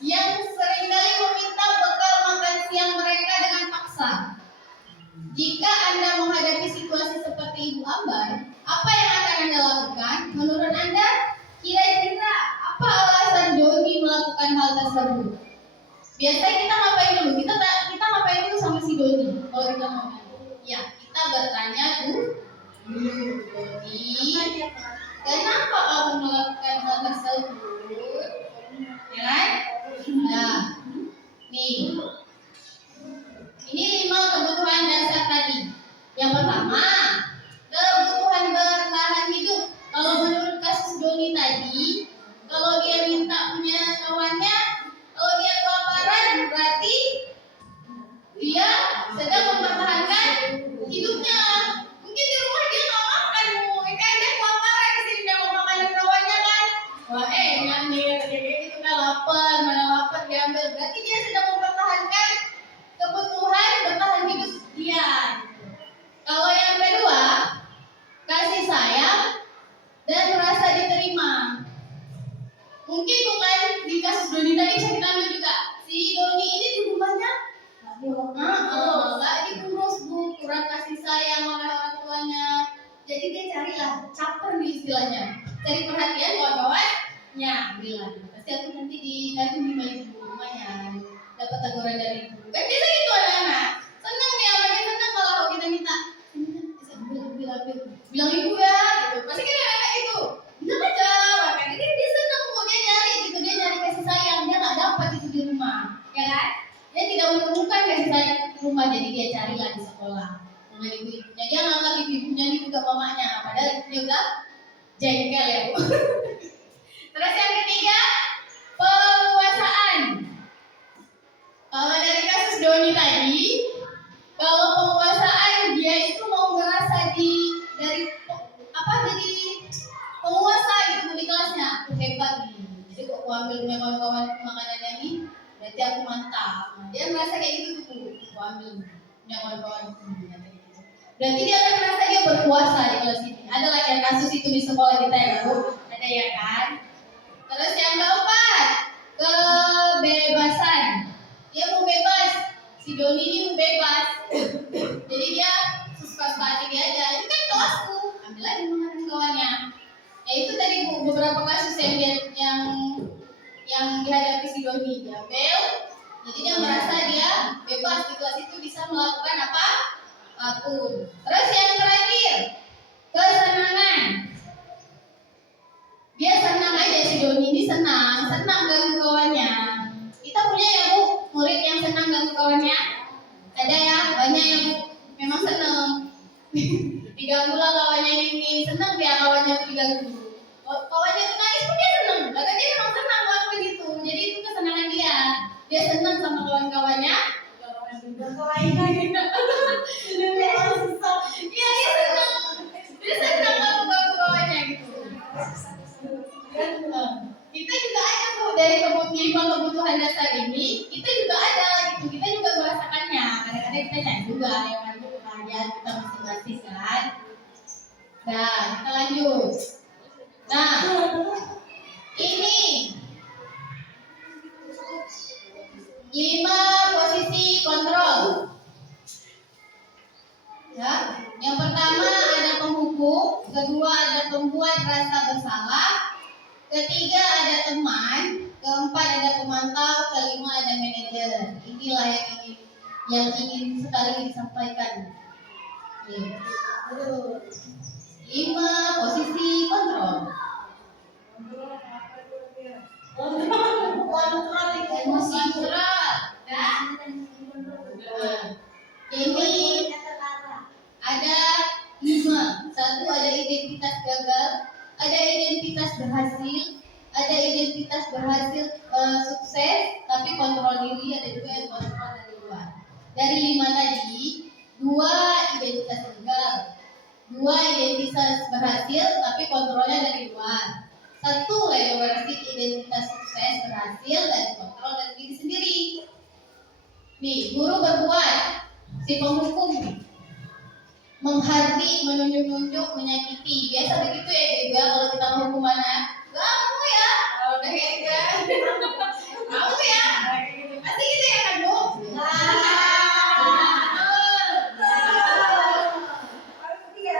yang seringkali meminta bekal makan siang mereka dengan paksa. Jika Anda menghadapi situasi seperti Ibu Ambar, apa yang akan Anda lakukan? Menurut Anda, hal tersebut. Biasanya kita ngapain dulu? Kita ngapain dulu sama si Doni? Kalau kita mau, ya kita bertanya dulu, Doni, kenapa kamu melakukan hal tersebut? Ya kan? Nah, nih, ini 5 kebutuhan dasar tadi. Yang pertama, kebutuhan bertahan hidup. Kalau menurut kasus Doni tadi, kalau dia minta punya kawannya, kalau dia kelaparan, berarti dia sedang mempertahankan hidupnya. Mungkin di rumah dia nggak makan, kan dia kelaparan di sini dia mau makan kawannya kan? Wah, nyamir kayak gitu kan, lapar, mana lapar diambil. Berarti dia sedang mempertahankan kebutuhan bertahan hidup dia. Kalau yang kedua, kasih sayang dan merasa diterima. Mungkin bukan di kasus Doni tadi bisa kita ambil juga. Si Doni ini di rumahnya nggak diurus bu, kurang kasih sayang oleh orang tuanya. Jadi dia carilah caper nih istilahnya, cari perhatian kawan-kawannya. Bilang pasti aku nanti di rumahnya dapat teguran dari ibu. Kan biasa gitu anak-anak. Senang dia, apalagi senang kalau kita minta bilang ibu ya gitu. Pasti kan anak itu bilang aja, makanya dia senang kok, dia nyari gitu, dia nyari kasih sayang, dia nggak dapat itu di rumah, ya kan? Dia tidak menemukan kasih sayang di rumah, jadi dia carilah di sekolah dengan ibu-ibunya. Dia nganggap ibu-ibunya ini juga mamanya, padahal dia udah jengkel ya bu. Terus yang ketiga, penguasaan. Kalau dari kasus Doni tadi, kalau penguasaan dia itu mau ngerasa dari jadi penguasa gitu di kelasnya, aku hebat nih. Jadi kok aku ambil punya kawan-kawan makanannya nih, berarti aku mantap. Nah, dia merasa kayak gitu tuh, aku ambil punya kawan-kawan gitu. Berarti dia akan merasa dia berkuasa di kelas ini. Ada lagi yang kasus itu di sekolah kita ya bu, ada ya kan? Terus yang keempat, kebebasan. Dia mau bebas, si Doni ini mau bebas. Jadi dia suka-suka hati dia aja. Ini kan kelasku, ambil aja makanan kawannya. Ya itu tadi bu, beberapa kasus yang dihadapi si Doni. Diambil, jadi dia merasa dia bebas di kelas itu, bisa melakukan apapun. Terus yang terakhir, kesenangan. Dia senang aja, si Doni ini senang ganggu kawannya. Kita punya ya bu, murid yang senang ganggu kawannya. Ada ya, banyak yang memang senang. Diganggu lah kawannya ini, senang dia kawannya itu diganggu. Kawannya itu nangis pun dia senang, karena dia memang senang ngelakuin itu. Jadi itu kesenangan dia. Dia senang sama kawan-kawannya. Iya dia senang. Dia senang ganggu kawannya gitu. Kita juga ada tuh dari 5 kebutuhan dasar ini, kita juga ada gitu, kita juga merasakannya. Kadang-kadang kita cari juga yang ada kebahagiaan kita masing-masing kan. Nah, kita lanjut. Nah, ini 5 posisi kontrol. Ya, yang pertama ada penghukum, kedua ada pembuat rasa bersalah, ketiga ada teman, keempat ada pemantau, kelima ada manajer. Inilah yang ingin sekali disampaikan. 5 posisi kontrol. Emosi kontrol. Ini ada 5. 1 ada identitas gagal, ada identitas berhasil, ada identitas berhasil sukses, tapi kontrol diri, ada juga yang kontrol dari luar. Dari 5 tadi, 2 identitas gagal, 2 identitas berhasil, tapi kontrolnya dari luar. 1 yang berarti identitas sukses berhasil dan kontrol dari diri sendiri. Nih, guru berbuat, si penghukum menghardik, menunjuk-nunjuk, menyakiti. Biasa begitu ya juga kalau kita menghukum anak. Kamu ya, kalau udah kayak gitu. Kamu ya, pasti gitu ya kan bu?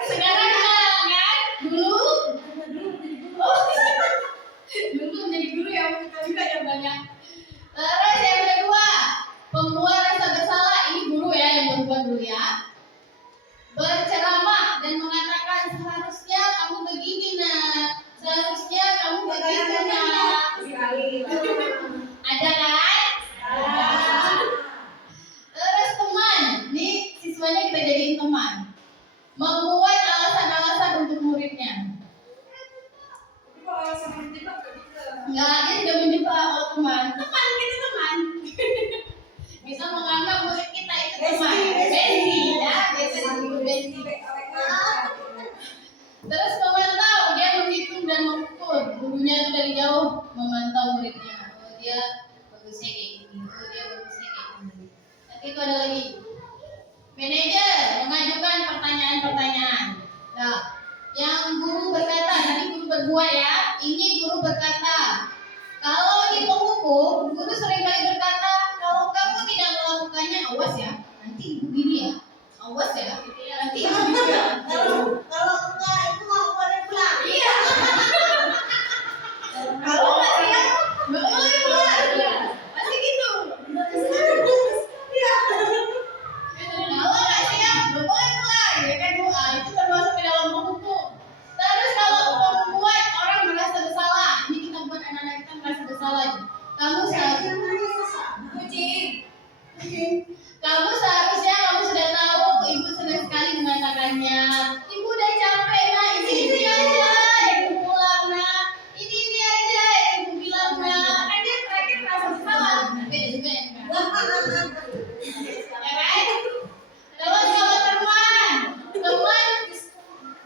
Sekarang kan, dulu menjadi guru ya, kita juga yang banyak Ada kan? Terus teman, nih siswanya kita jadiin teman. Membuat alasan-alasan untuk muridnya. Enggak, dia tidak menjebak kalau teman. Teman, kita teman. Bisa menganggap murid kita itu teman. Besti, ya, besti. Terus memantau, dia menghitung dan mengukur. Gurunya itu dari jauh memantau muridnya. Oh, dia bagusnya kayak gini. Oh, dia bagusnya kayak gini. Nanti itu ada lagi. Manajer mengajukan pertanyaan-pertanyaan. Nah, yang guru berkata, nanti guru berbuat ya. Ini guru berkata, kalau di pembuku, guru seringkali berkata, kalau kamu tidak melakukannya, awas ya. Nanti begini ya, awas ya. Nanti begini ya. Kalau enggak itu nggak boleh pulang. Iya. Kalau nggak siap, nggak boleh pulang. Pasti gitu. Kalau nggak siap, nggak boleh pulang. Ya kan Bu? Itu termasuk ke dalam pembuku. Terus kalau membuat orang merasa bersalah, ini kita buat anak-anak kita merasa bersalah. Kamu seharusnya kamu sudah tahu, ibu senang sekali mengatakannya. Ibu udah capek nak, ini aja ibu pulang nak. Ini aja ibu bilang nak. Kan dia terakhir merasa bersalah. Ben. Ya kan? Terus kalau teman,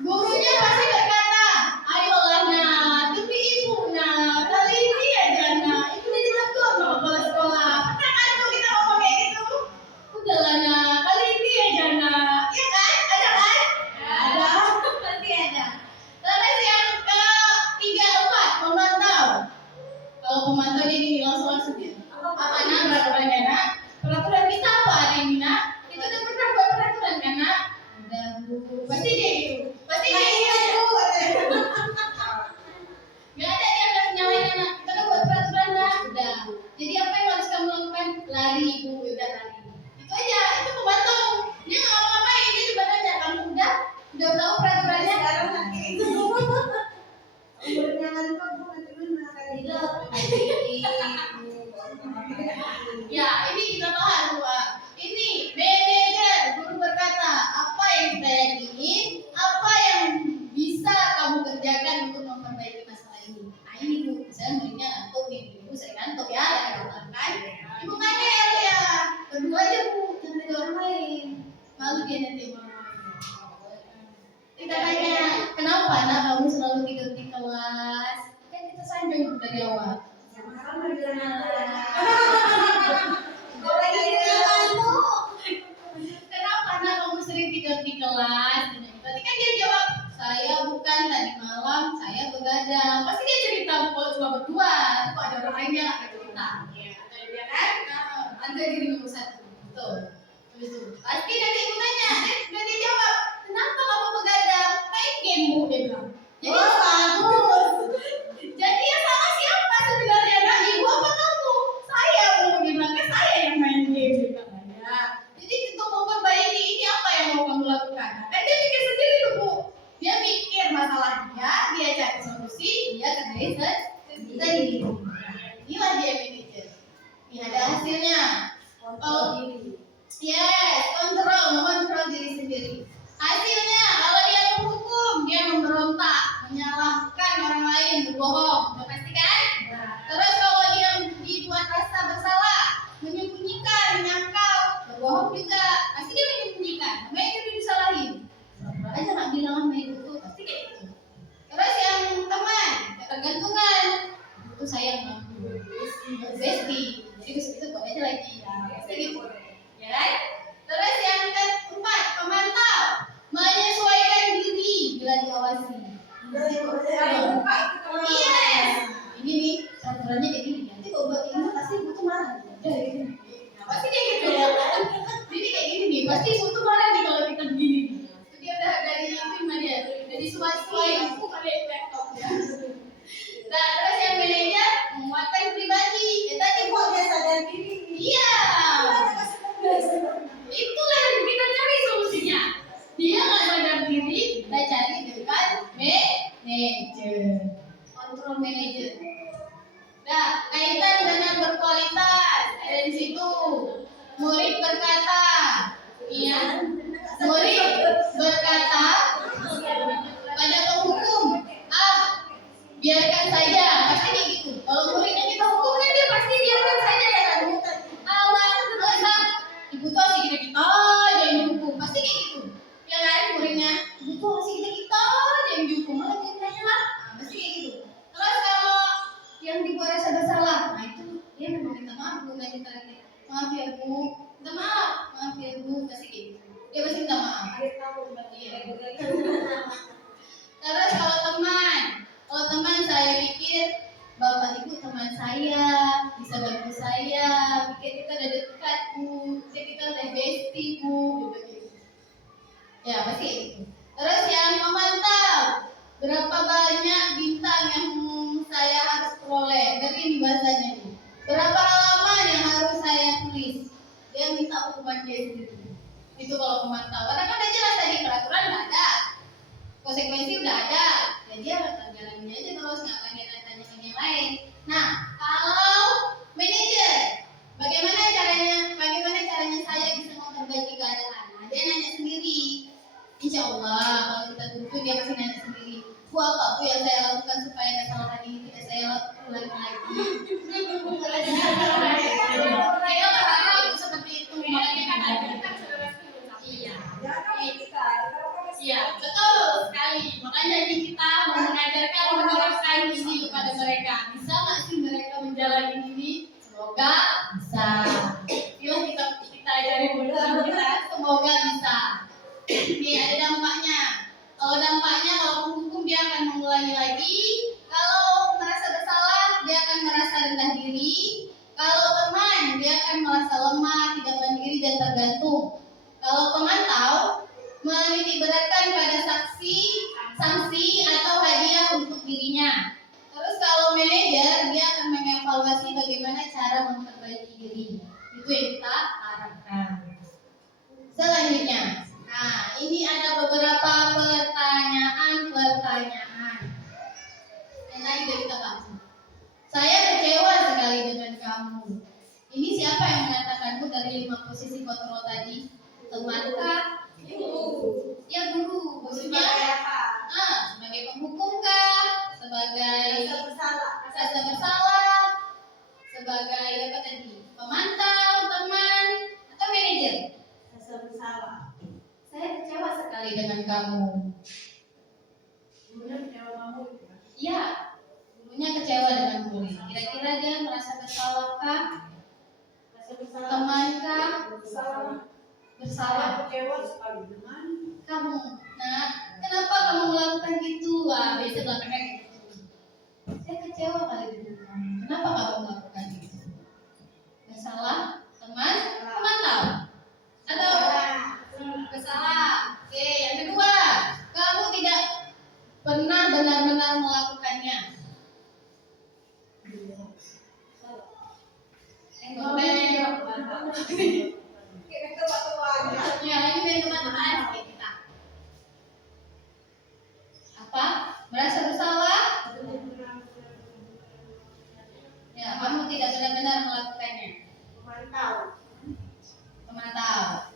gurunya pasti berkata, ayolah nak, demi ibu nak, kali ini aja nak, ibu udah ditegur sama kepala sekolah. Pernah kan tuh kita ngomong kayak gitu? Udahlah nak, kali ini aja nak, ya kan? Ada kan? Ada, pasti ada. Terus yang ketiga, empat, pemantau. Kalau pemantau ini langsung ya. Apa nak peraturannya nak? Peraturan kita apa hari ini nak? Kita udah pernah buat peraturan kan nak? Udah Bu, pasti dia gitu. Pasti dia gitu Bu. Gak ada yang nyalain anak. Kita udah buat peraturan nak. Udah. Jadi apa yang harus kamu lakukan? Lari Bu, udah lari. Itu aja. Itu pemantau. Dia nggak ngapa-ngapain. Dia cuma nanya, kamu udah tahu peraturannya? Sekarang nanti itu umurnya ngantuk Bu, nanti mana kali Ya, ini kita bahas Bu. Ini manajer guru berkata, apa yang kita yakini, apa yang bisa kamu kerjakan untuk memperbaiki masalah ini. Nah ini Bu, misalnya muridnya ngantuk nih, ibu sering ngantuk ya, kan? Ibu tanya ya Bu ya, berdua aja Bu, jangan ada orang lain. Malu dia nanti sama orang lain. Kita tanya, kenapa nak kamu selalu tidur di kelas? Kan kita sanjung dari awal. Kenapa nak kamu sering tidur di kelas? Berarti kan dia jawab, saya bukan tadi malam, saya begadang. Pasti dia cerita kalau cuma berdua, kok ada orang lainnya nggak cerita. Ya kan? Anda diri nomor satu, betul. Pasti dari ibu tanya, dan dia jawab, kenapa kamu begadang? Main game Bu, dia bilang. Jadi bagus. Jadi yang salah siapa sebenarnya? Nah, ibu apa kamu? Saya Bu, dia bilang kan saya yang main game. Dia bilang ya. Jadi untuk memperbaiki ini apa yang mau kamu lakukan? Kan dia mikir sendiri tuh Bu. Dia mikir masalahnya, dia cari solusi, dia kerjain sendiri. Inilah dia manajer. Ini ada hasilnya. Kontrol, mengontrol diri sendiri. Hasilnya, kalau dia menghukum, dia memberontak, menyalahkan orang lain, berbohong, udah pasti kan? Terus kalau dia dibuat rasa bersalah, menyembunyikan, menyangkal, berbohong juga, pasti dia menyembunyikan. Namanya dia disalahin. Pura-pura aja nggak bilang sama ibu tuh, pasti kayak gitu. Terus yang teman, ketergantungan, itu sayang banget. Besti, jadi besok buat aja lagi. Pasti gitu. Ya kan? Terus yang keempat, pemantau, menyesuaikan diri bila diawasi. Yes. Ini nih peraturannya kayak gini. Nanti kalau buat ini pasti butuh marah. Nah, pasti kayak gitu ya. Jadi kayak gini nih, pasti butuh marah nih kalau kita begini. Itu dia udah dari itu gimana dia? Dari suai-suai aku kali laptop ya. Nah, terus yang manajer menguatkan pribadi. Ya tadi Bu yang terakhir. Maaf ya Bu, minta maaf ya Bu, pasti gitu. Dia pasti minta maaf. Iya. Terus kalau teman saya pikir Bapak Ibu teman saya, bisa bantu saya, pikir kita udah dekat Bu, pikir kita udah bestie Bu, gitu gitu. Ya pasti itu. Terus yang memantau berapa banyak bintang yang saya harus peroleh, berarti ini bahasanya nih. Berapa halaman yang harus saya tulis? Dia minta hukuman dia sendiri. Itu kalau pemantau. Karena kan udah jelas tadi peraturan nggak ada, konsekuensi udah ada. Ya dia akan jalanin aja terus, nggak akan dia tanya yang lain. Nah, kalau manajer, bagaimana caranya saya bisa memperbaiki keadaan? Nah, dia nanya sendiri. Insya Allah kalau kita tunggu dia pasti nanya sendiri. Bu, apa Bu yang saya lakukan supaya kesalahan ini tidak saya ulangi lagi? Saya berharap seperti itu. Makanya kan ada. Iya. Iya, betul sekali. Makanya ini kita mau mengajarkan menerapkan ini kepada mereka. Bisa nggak sih mereka menjalani ini? Semoga bisa. Inilah kita ajari bersama kita. Semoga bisa. Ini ada dampaknya. Kalau dampaknya, kalau menghukum dia akan mengulangi lagi. Kalau merasa bersalah, dia akan merasa rendah diri. Kalau teman, dia akan merasa lemah, tidak mandiri dan tergantung. Kalau pemantau, menitik beratkan pada sanksi atau hadiah untuk dirinya. Terus kalau manajer, dia akan mengevaluasi bagaimana cara memperbaiki diri. Itu yang kita harapkan. Selanjutnya, nah ini ada beberapa pertanyaan yang tadi sudah kita bahas. Saya kecewa sekali dengan kamu. Ini siapa yang mengatakan Bu dari 5 posisi kontrol tadi? Temankah? Ya guru. Maksudnya sebagai penghukum kah? Sebagai rasa bersalah? Sebagai apa tadi? Pemantau, teman, atau manajer? Rasa bersalah. Saya kecewa sekali dengan kamu. Gurunya kecewa kamu? Iya. Gurunya kecewa dengan murid. Kira-kira dia merasa bersalahkah? Temankah? Bersalah. Kecewa sekali dengan Kamu. Nah, kenapa kamu melakukan itu? Wah, biasa belakangnya gitu. Saya kecewa kali dengan kamu. Kenapa kamu melakukan itu? Bersalah, teman, pemantau, atau bersalah? Oke, yang kedua, kamu tidak pernah benar-benar melakukannya. Ya, ini dari teman-teman kita. Apa? Merasa bersalah? Ya, kamu tidak benar-benar melakukannya. Pemantau.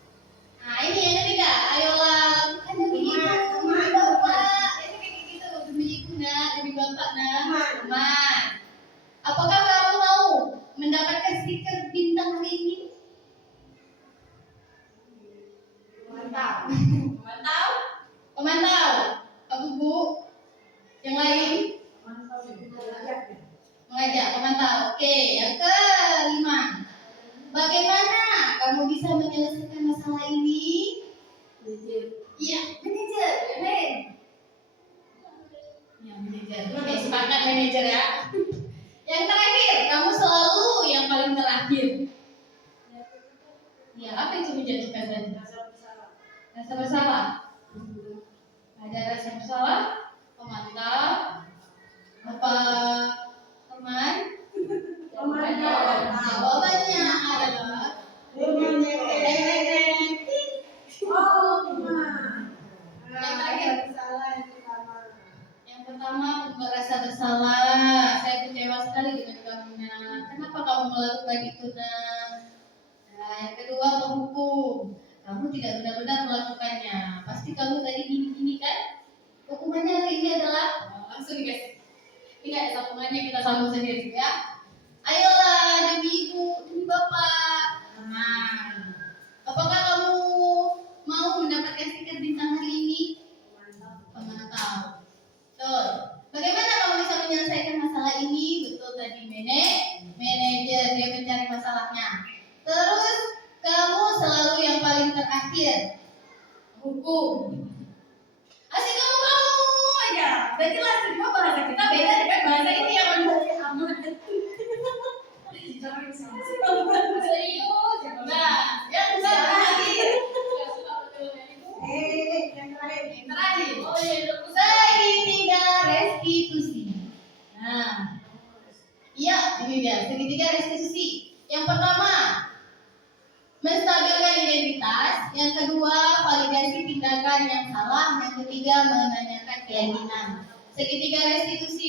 Nah, ini yang ketiga. Ayolah, lakukan demi ibu, demi bapak. Ini kayak gitu, demi ibu nak, demi bapak nak. Teman. Apakah kamu mau mendapatkan stiker bintang hari ini? Pemantau. Aku Bu. Yang lain? Mengajak pemantau. Oke, yang kelima. Bagaimana kamu bisa menyelesaikan masalah ini? Iya, manajer. Ya, manajer. Oke, sepakat manajer ya. Yang terakhir, kamu selalu yang paling terakhir. Ya, apa itu menjadikan tadi? Rasa bersalah. Ada rasa bersalah, pemantau, apa teman? Jawabannya adalah yang terakhir. Yang pertama, merasa bersalah. Saya kecewa sekali dengan kamu. Nah, kenapa kamu melakukan itu? Nah, yang kedua, penghukum. Kamu tidak benar-benar melakukannya. Pasti kamu tadi gini-gini kan? Hukumannya hari ini adalah langsung dikasih. Ini nggak ada sambungannya, kita sambung sendiri ya. Ayolah demi ibu, demi bapak. Nah, apakah kamu mau mendapatkan stiker bintang hari ini? Pemantau. Betul. Bagaimana kamu bisa menyelesaikan masalah ini? Betul tadi manajer dia mencari masalahnya. buku. Asik kamu aja. Udah jelas cuma bahasa kita beda dengan bahasa ini yang aman. Serius. Nah, yang terakhir. Yang terakhir. Terakhir. Oh iya, segitiga restitusi. Nah, iya ini dia segitiga restitusi. Yang pertama, menstabilkan identitas. Yang kedua, validasi tindakan yang salah. Yang ketiga, menanyakan keyakinan. Segitiga restitusi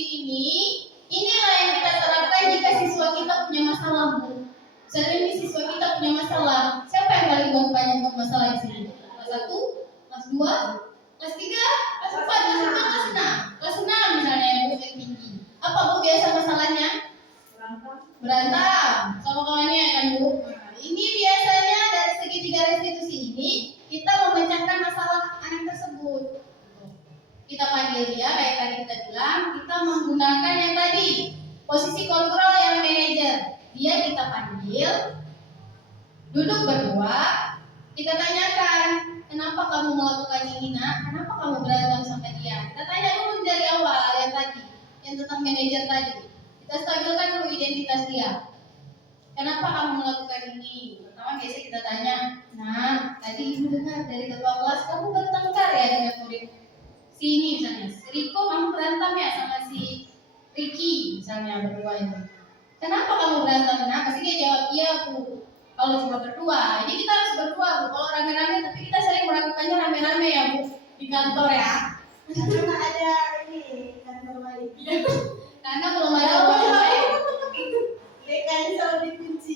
inilah yang kita terapkan jika siswa kita punya masalah, Bu. Misalnya ini siswa kita punya masalah. Siapa yang paling banyak masalah di sini? Kelas 1, kelas 2, kelas 3, kelas 4, kelas 5, kelas 6. Kelas 6 misalnya yang Bu yang tinggi. Apa Bu biasa masalahnya? Berantem sama kawannya kan Bu. Ini biasanya dari segitiga restitusi ini kita memecahkan masalah anak tersebut. Kita panggil dia kayak tadi kita bilang, kita menggunakan yang tadi posisi kontrol yang manajer. Dia kita panggil, duduk berdua, kita tanyakan, kenapa kamu melakukan ini nak? Kenapa kamu berantem sama dia? Kita tanya dulu dari awal yang tadi, yang tentang manajer tadi. Kita stabilkan dulu identitas dia. Kenapa kamu melakukan ini? Pertama biasa kita tanya, nah tadi ibu dengar dari ketua kelas kamu bertengkar ya dengan murid sini misalnya, Riko kamu berantem ya sama si Ricky misalnya berdua ini. Kenapa kamu berantem? Nah pasti dia jawab iya Bu. Kalau cuma berdua, ini kita harus berdua Bu. Kalau rame-rame, tapi kita sering melakukannya rame-rame ya Bu di kantor ya. Karena ada ini kantor balik. Karena belum ada orang lain. Cancel dikunci.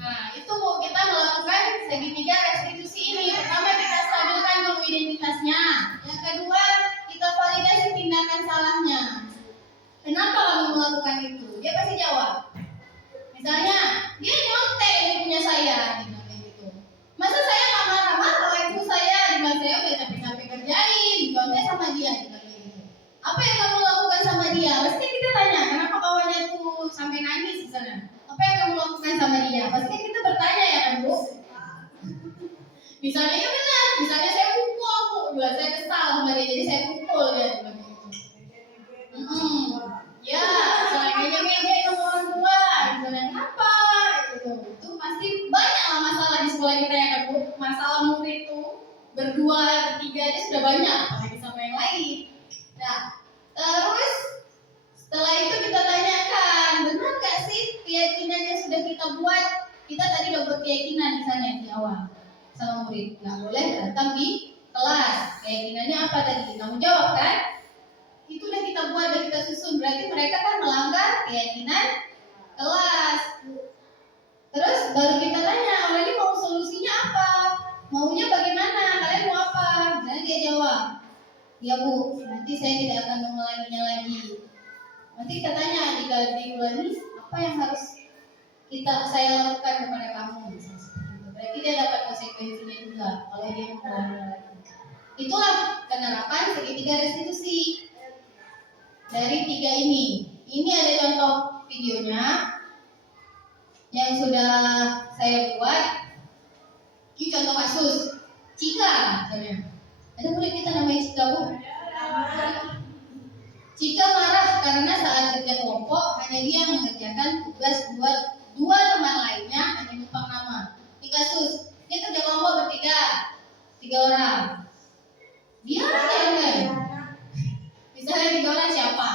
Nah, itu Bu, kita melakukan segitiga restitusi ini. Pertama kita stabilkan dulu identitasnya. Yang kedua, kita validasi tindakan salahnya. Kenapa kamu melakukan itu? Dia pasti jawab. Misalnya, dia nyontek di punya saya, gitu. Masa saya nggak marah-marah itu saya di masa saya udah capek-capek kerjain, dicontek sama dia, gitu. Apa yang kamu lakukan sama dia? Pasti kita tanya, kenapa kawannya tuh sampai nangis misalnya? Apa yang kamu lakukan sama dia? Pasti kita bertanya ya kan Bu? Misalnya ya benar, misalnya saya pukul Bu, saya kesal sama dia, jadi saya pukul ya. Ya, misalnya meja sama orang tua, misalnya kenapa? Gitu. Itu pasti banyak lah masalah di sekolah kita ya kan Bu? Masalah murid itu berdua, bertiga aja sudah banyak, apalagi sama yang lain. Nah, terus setelah itu kita tanyakan, benar gak sih keyakinan yang sudah kita buat? Kita tadi udah buat keyakinan misalnya di awal sama murid, nggak boleh berantem di kelas. Keyakinannya apa tadi? Kamu jawab kan? Itu udah kita buat, udah kita susun. Berarti mereka kan melanggar keyakinan kelas. Terus baru kita tanya, orang ini mau solusinya apa? Maunya bagaimana? Kalian mau apa? Misalnya dia jawab, ya Bu, nanti saya tidak akan mengulanginya lagi. Nanti kita tanya, jika diulangi, apa yang harus saya lakukan kepada kamu? Misalnya seperti itu. Berarti dia dapat konsekuensinya juga kalau dia mengulangi lagi. Itulah penerapan segitiga restitusi dari 3 ini. Ini ada contoh videonya yang sudah saya buat. Ini contoh kasus Cika misalnya. Ada murid kita namanya Cika Bu. Cika marah karena saat kerja kelompok hanya dia yang mengerjakan tugas buat 2 teman lainnya hanya numpang nama. Di kasus dia kerja kelompok bertiga, 3 orang. Dia aja misalnya 3 orang siapa?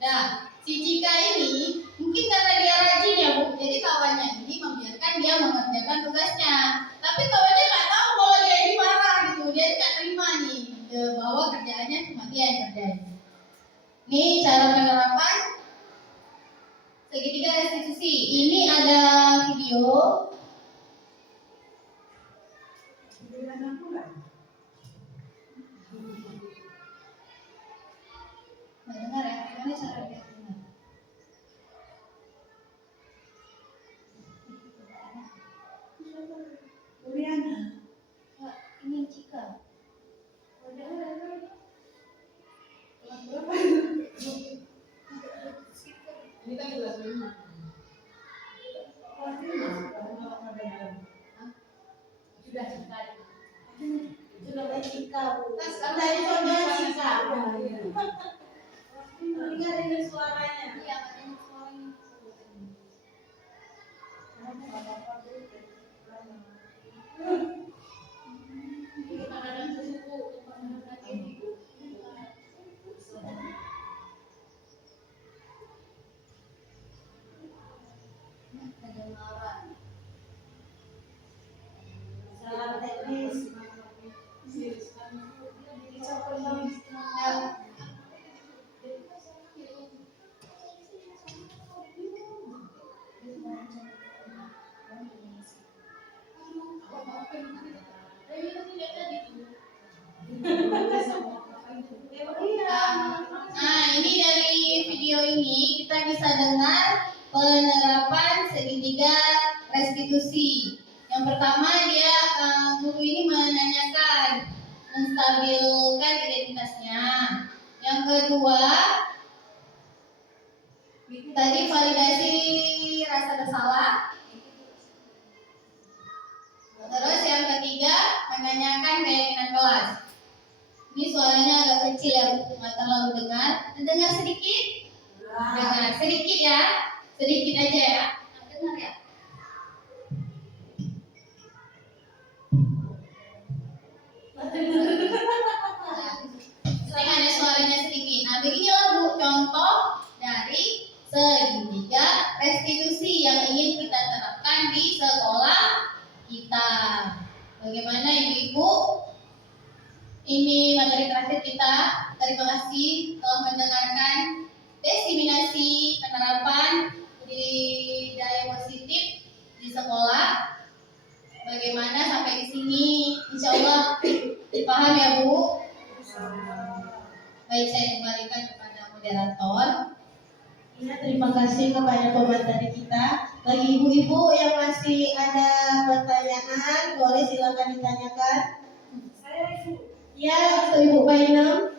Nah, si Cika ini mungkin karena dia rajin ya Bu, jadi kawannya ini membiarkan dia mengerjakan tugasnya. Tapi kawannya nggak tahu kalau dia ini marah gitu, dia nggak terima nih bahwa kerjaannya cuma dia yang kerjain. Ini cara penerapan segitiga restitusi. Ini ada video. Nggak dengar ya? Gimana cara dia dengar? Juliana. Ini Cika. Ini kan kelas 5. Sudah selesai. Sudah lagi. Tadi coba Cika. Dengar dengar suaranya. Iya, katanya suaranya. Salah teknis. Nah, ini dari video ini kita bisa dengar penerapan segitiga restitusi. Yang pertama dia guru ini menanyakan, menstabilkan identitasnya. Yang kedua tadi validasi rasa bersalah. Terus yang ketiga menanyakan keyakinan kelas. Ini suaranya agak kecil ya, nggak terlalu dengar. Dengar sedikit? Dengar sedikit ya, sedikit aja ya. Dengar ya. Saya ada suaranya sedikit. Nah, beginilah Bu contoh dari segitiga restitusi yang ingin kita terapkan di sekolah kita. Bagaimana Ibu-ibu? Ini materi terakhir kita. Terima kasih telah mendengarkan diseminasi penerapan budaya positif di sekolah. Bagaimana sampai di sini? Insya Allah paham ya Bu? Baik, saya kembalikan kepada moderator. Ya, terima kasih kepada pemateri kita. Bagi ibu-ibu yang masih ada pertanyaan, boleh silakan ditanyakan. Saya Ibu. Ya, untuk Ibu Bainem.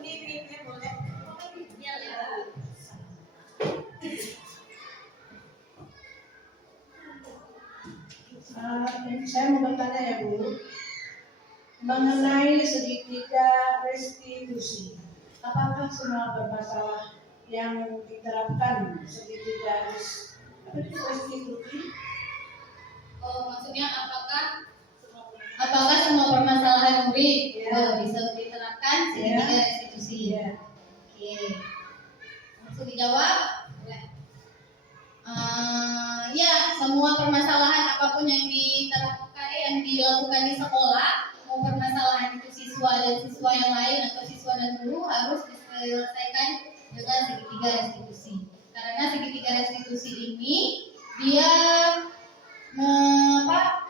Saya mau bertanya ya Bu, mengenai segitiga restitusi. Apakah semua bermasalah yang diterapkan segitiga restitusi? Oh, maksudnya apakah semua permasalahan murid bisa diterapkan segitiga restitusi? Oke. Langsung dijawab? Boleh. Ya, semua permasalahan apapun yang diterapkan, yang dilakukan di sekolah, mau permasalahan itu siswa dan siswa yang lain atau siswa dan guru harus diselesaikan dengan segitiga restitusi. Karena segitiga restitusi ini dia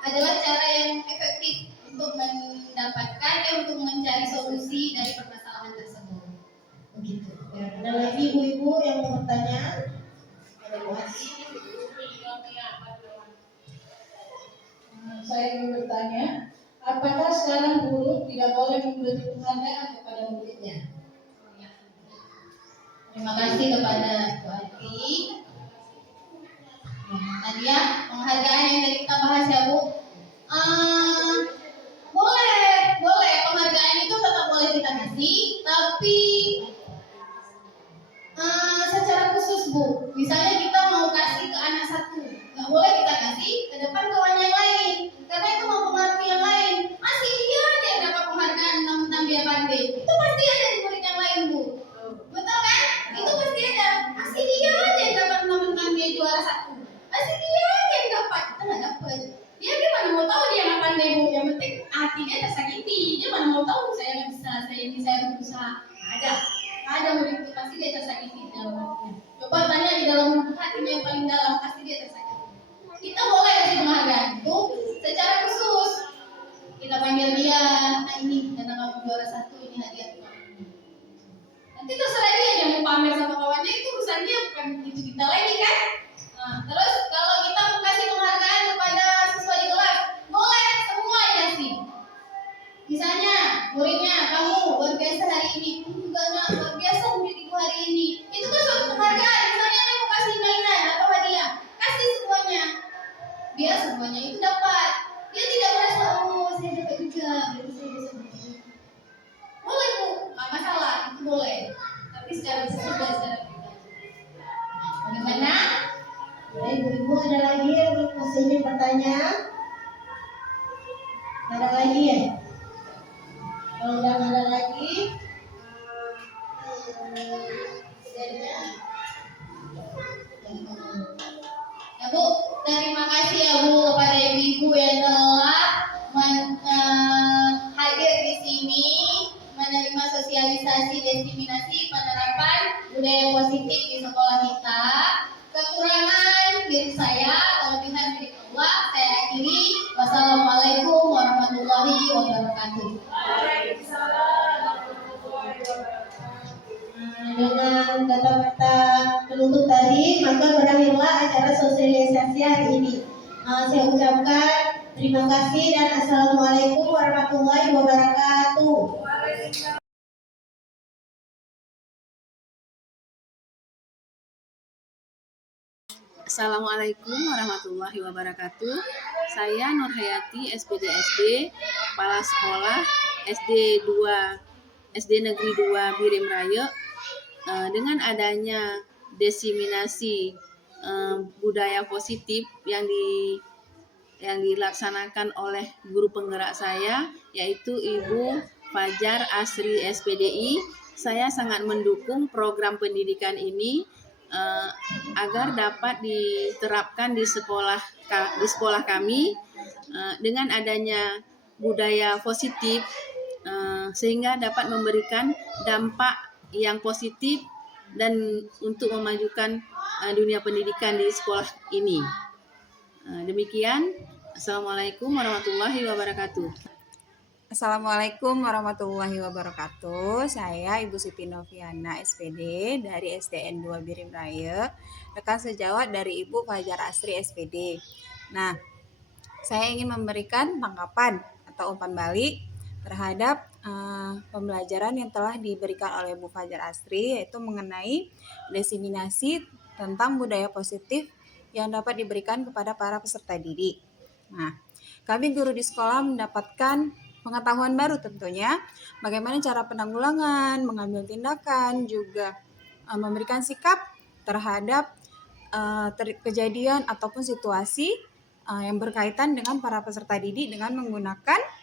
adalah cara yang efektif untuk mendapatkan untuk mencari solusi dari permasalahan tersebut. Begitu. Ya, ada lagi ibu-ibu yang mau bertanya? Saya ingin bertanya, apakah sekarang guru tidak boleh memberi penghargaan kepada muridnya? Terima kasih kepada Bu Ati. Tadi ya penghargaan yang tadi kita bahas ya Bu. Boleh penghargaan itu tetap boleh kita kasih, tapi secara khusus Bu. Misalnya kita mau kasih ke anak satu, nggak boleh kita kasih ke depan kawan yang lain, karena itu mempengaruhi yang lain. Masih dia aja yang dapat penghargaan tentang dia pandai. Itu pasti ada di murid yang lain Bu. Betul kan? Itu pasti ada. Masih dia aja yang dapat tentang dia juara satu. Masih dia aja yang dapat, kita nggak dapat. Dia mana mau tahu dia nggak pandai Bu. Yang penting hati dia tersakiti. Dia mana mau tahu saya nggak bisa, saya berusaha. Ada murid itu pasti dia tersakiti dalam hatinya. Coba tanya di dalam hatinya yang paling dalam, pasti dia tersakiti. Kita boleh kasih penghargaan itu secara khusus. Kita panggil dia, nah ini karena kamu juara satu, ini hadiah untuk kamu. Nanti terserah dia yang mau pamer sama kawannya, itu urusan dia, bukan itu kita lagi kan. Nah, terus kalau kita mau kasih penghargaan kepada siswa di kelas, boleh semua dikasih. Misalnya muridnya, kamu luar biasa hari ini, juga nak luar biasa murid ibu hari ini. Itu kan suatu penghargaan. Misalnya aku kasih mainan atau hadiah, kasih semuanya, biar semuanya itu dapat. Dia tidak merasa oh saya dapat juga, berarti saya bisa begitu. sudah lagi yang masih ingin bertanya? Ada lagi ya? Kalau udah nggak ada lagi, ya Bu, terima kasih ya Bu kepada ibu-ibu yang telah hadir di sini menerima sosialisasi diseminasi penerapan budaya positif di sekolah kita. Kekurangan diri saya, kelebihan diri Allah, saya akhiri. Wassalamualaikum warahmatullahi wabarakatuh. dengan kata-kata penutup tadi, maka berakhirlah acara sosialisasi hari ini. Saya ucapkan terima kasih dan assalamualaikum warahmatullahi wabarakatuh. Assalamualaikum warahmatullahi wabarakatuh. Saya Nurhayati SPDSD, Kepala Sekolah SD Negeri 2 Birim Raya. Dengan adanya diseminasi budaya positif yang dilaksanakan oleh guru penggerak saya, yaitu Ibu Fajar Asri SPDI, saya sangat mendukung program pendidikan ini agar dapat diterapkan di sekolah kami dengan adanya budaya positif sehingga dapat memberikan dampak yang positif dan untuk memajukan dunia pendidikan di sekolah ini. Demikian. Assalamualaikum warahmatullahi wabarakatuh. Assalamualaikum warahmatullahi wabarakatuh. Saya Ibu Siti Noviana SPD dari SDN 2 Birim Raya, rekan sejawat dari Ibu Fajar Asri SPD. Nah, saya ingin memberikan tanggapan atau umpan balik terhadap pembelajaran yang telah diberikan oleh Bu Fajar Asri, yaitu mengenai diseminasi tentang budaya positif yang dapat diberikan kepada para peserta didik. Nah, kami guru di sekolah mendapatkan pengetahuan baru tentunya, bagaimana cara penanggulangan, mengambil tindakan, juga memberikan sikap terhadap kejadian ataupun situasi yang berkaitan dengan para peserta didik dengan menggunakan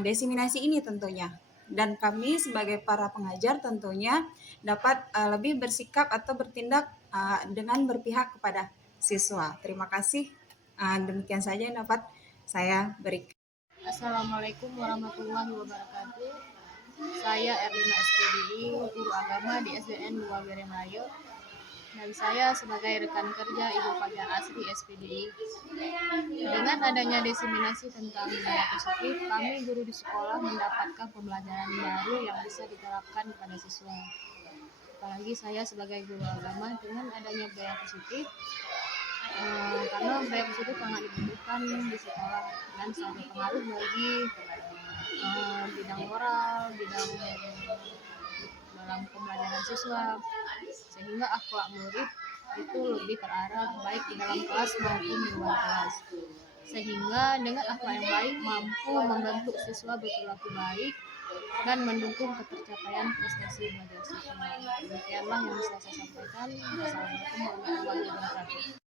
diseminasi ini tentunya. Dan kami sebagai para pengajar tentunya dapat lebih bersikap atau bertindak dengan berpihak kepada siswa. Terima kasih. Demikian saja yang dapat saya berikan. Assalamualaikum warahmatullahi wabarakatuh. Saya Erlina SPDI, guru agama di SDN 2 Birim Raya. Dan saya sebagai rekan kerja Ibu Fajar Asri SPDI. Dengan adanya diseminasi tentang budaya positif, kami guru di sekolah mendapatkan pembelajaran baru yang bisa diterapkan kepada siswa. Apalagi saya sebagai guru agama, dengan adanya budaya positif, karena budaya positif sangat dibutuhkan di sekolah dan sangat berpengaruh bagi bidang moral, bidang dalam pembelajaran siswa, sehingga akhlak murid itu lebih terarah baik di dalam kelas maupun di luar kelas, sehingga dengan akhlak yang baik mampu membentuk siswa berperilaku baik dan mendukung ketercapaian prestasi belajar siswa. Demikianlah yang bisa saya sampaikan. Wassalamualaikum warahmatullahi wabarakatuh.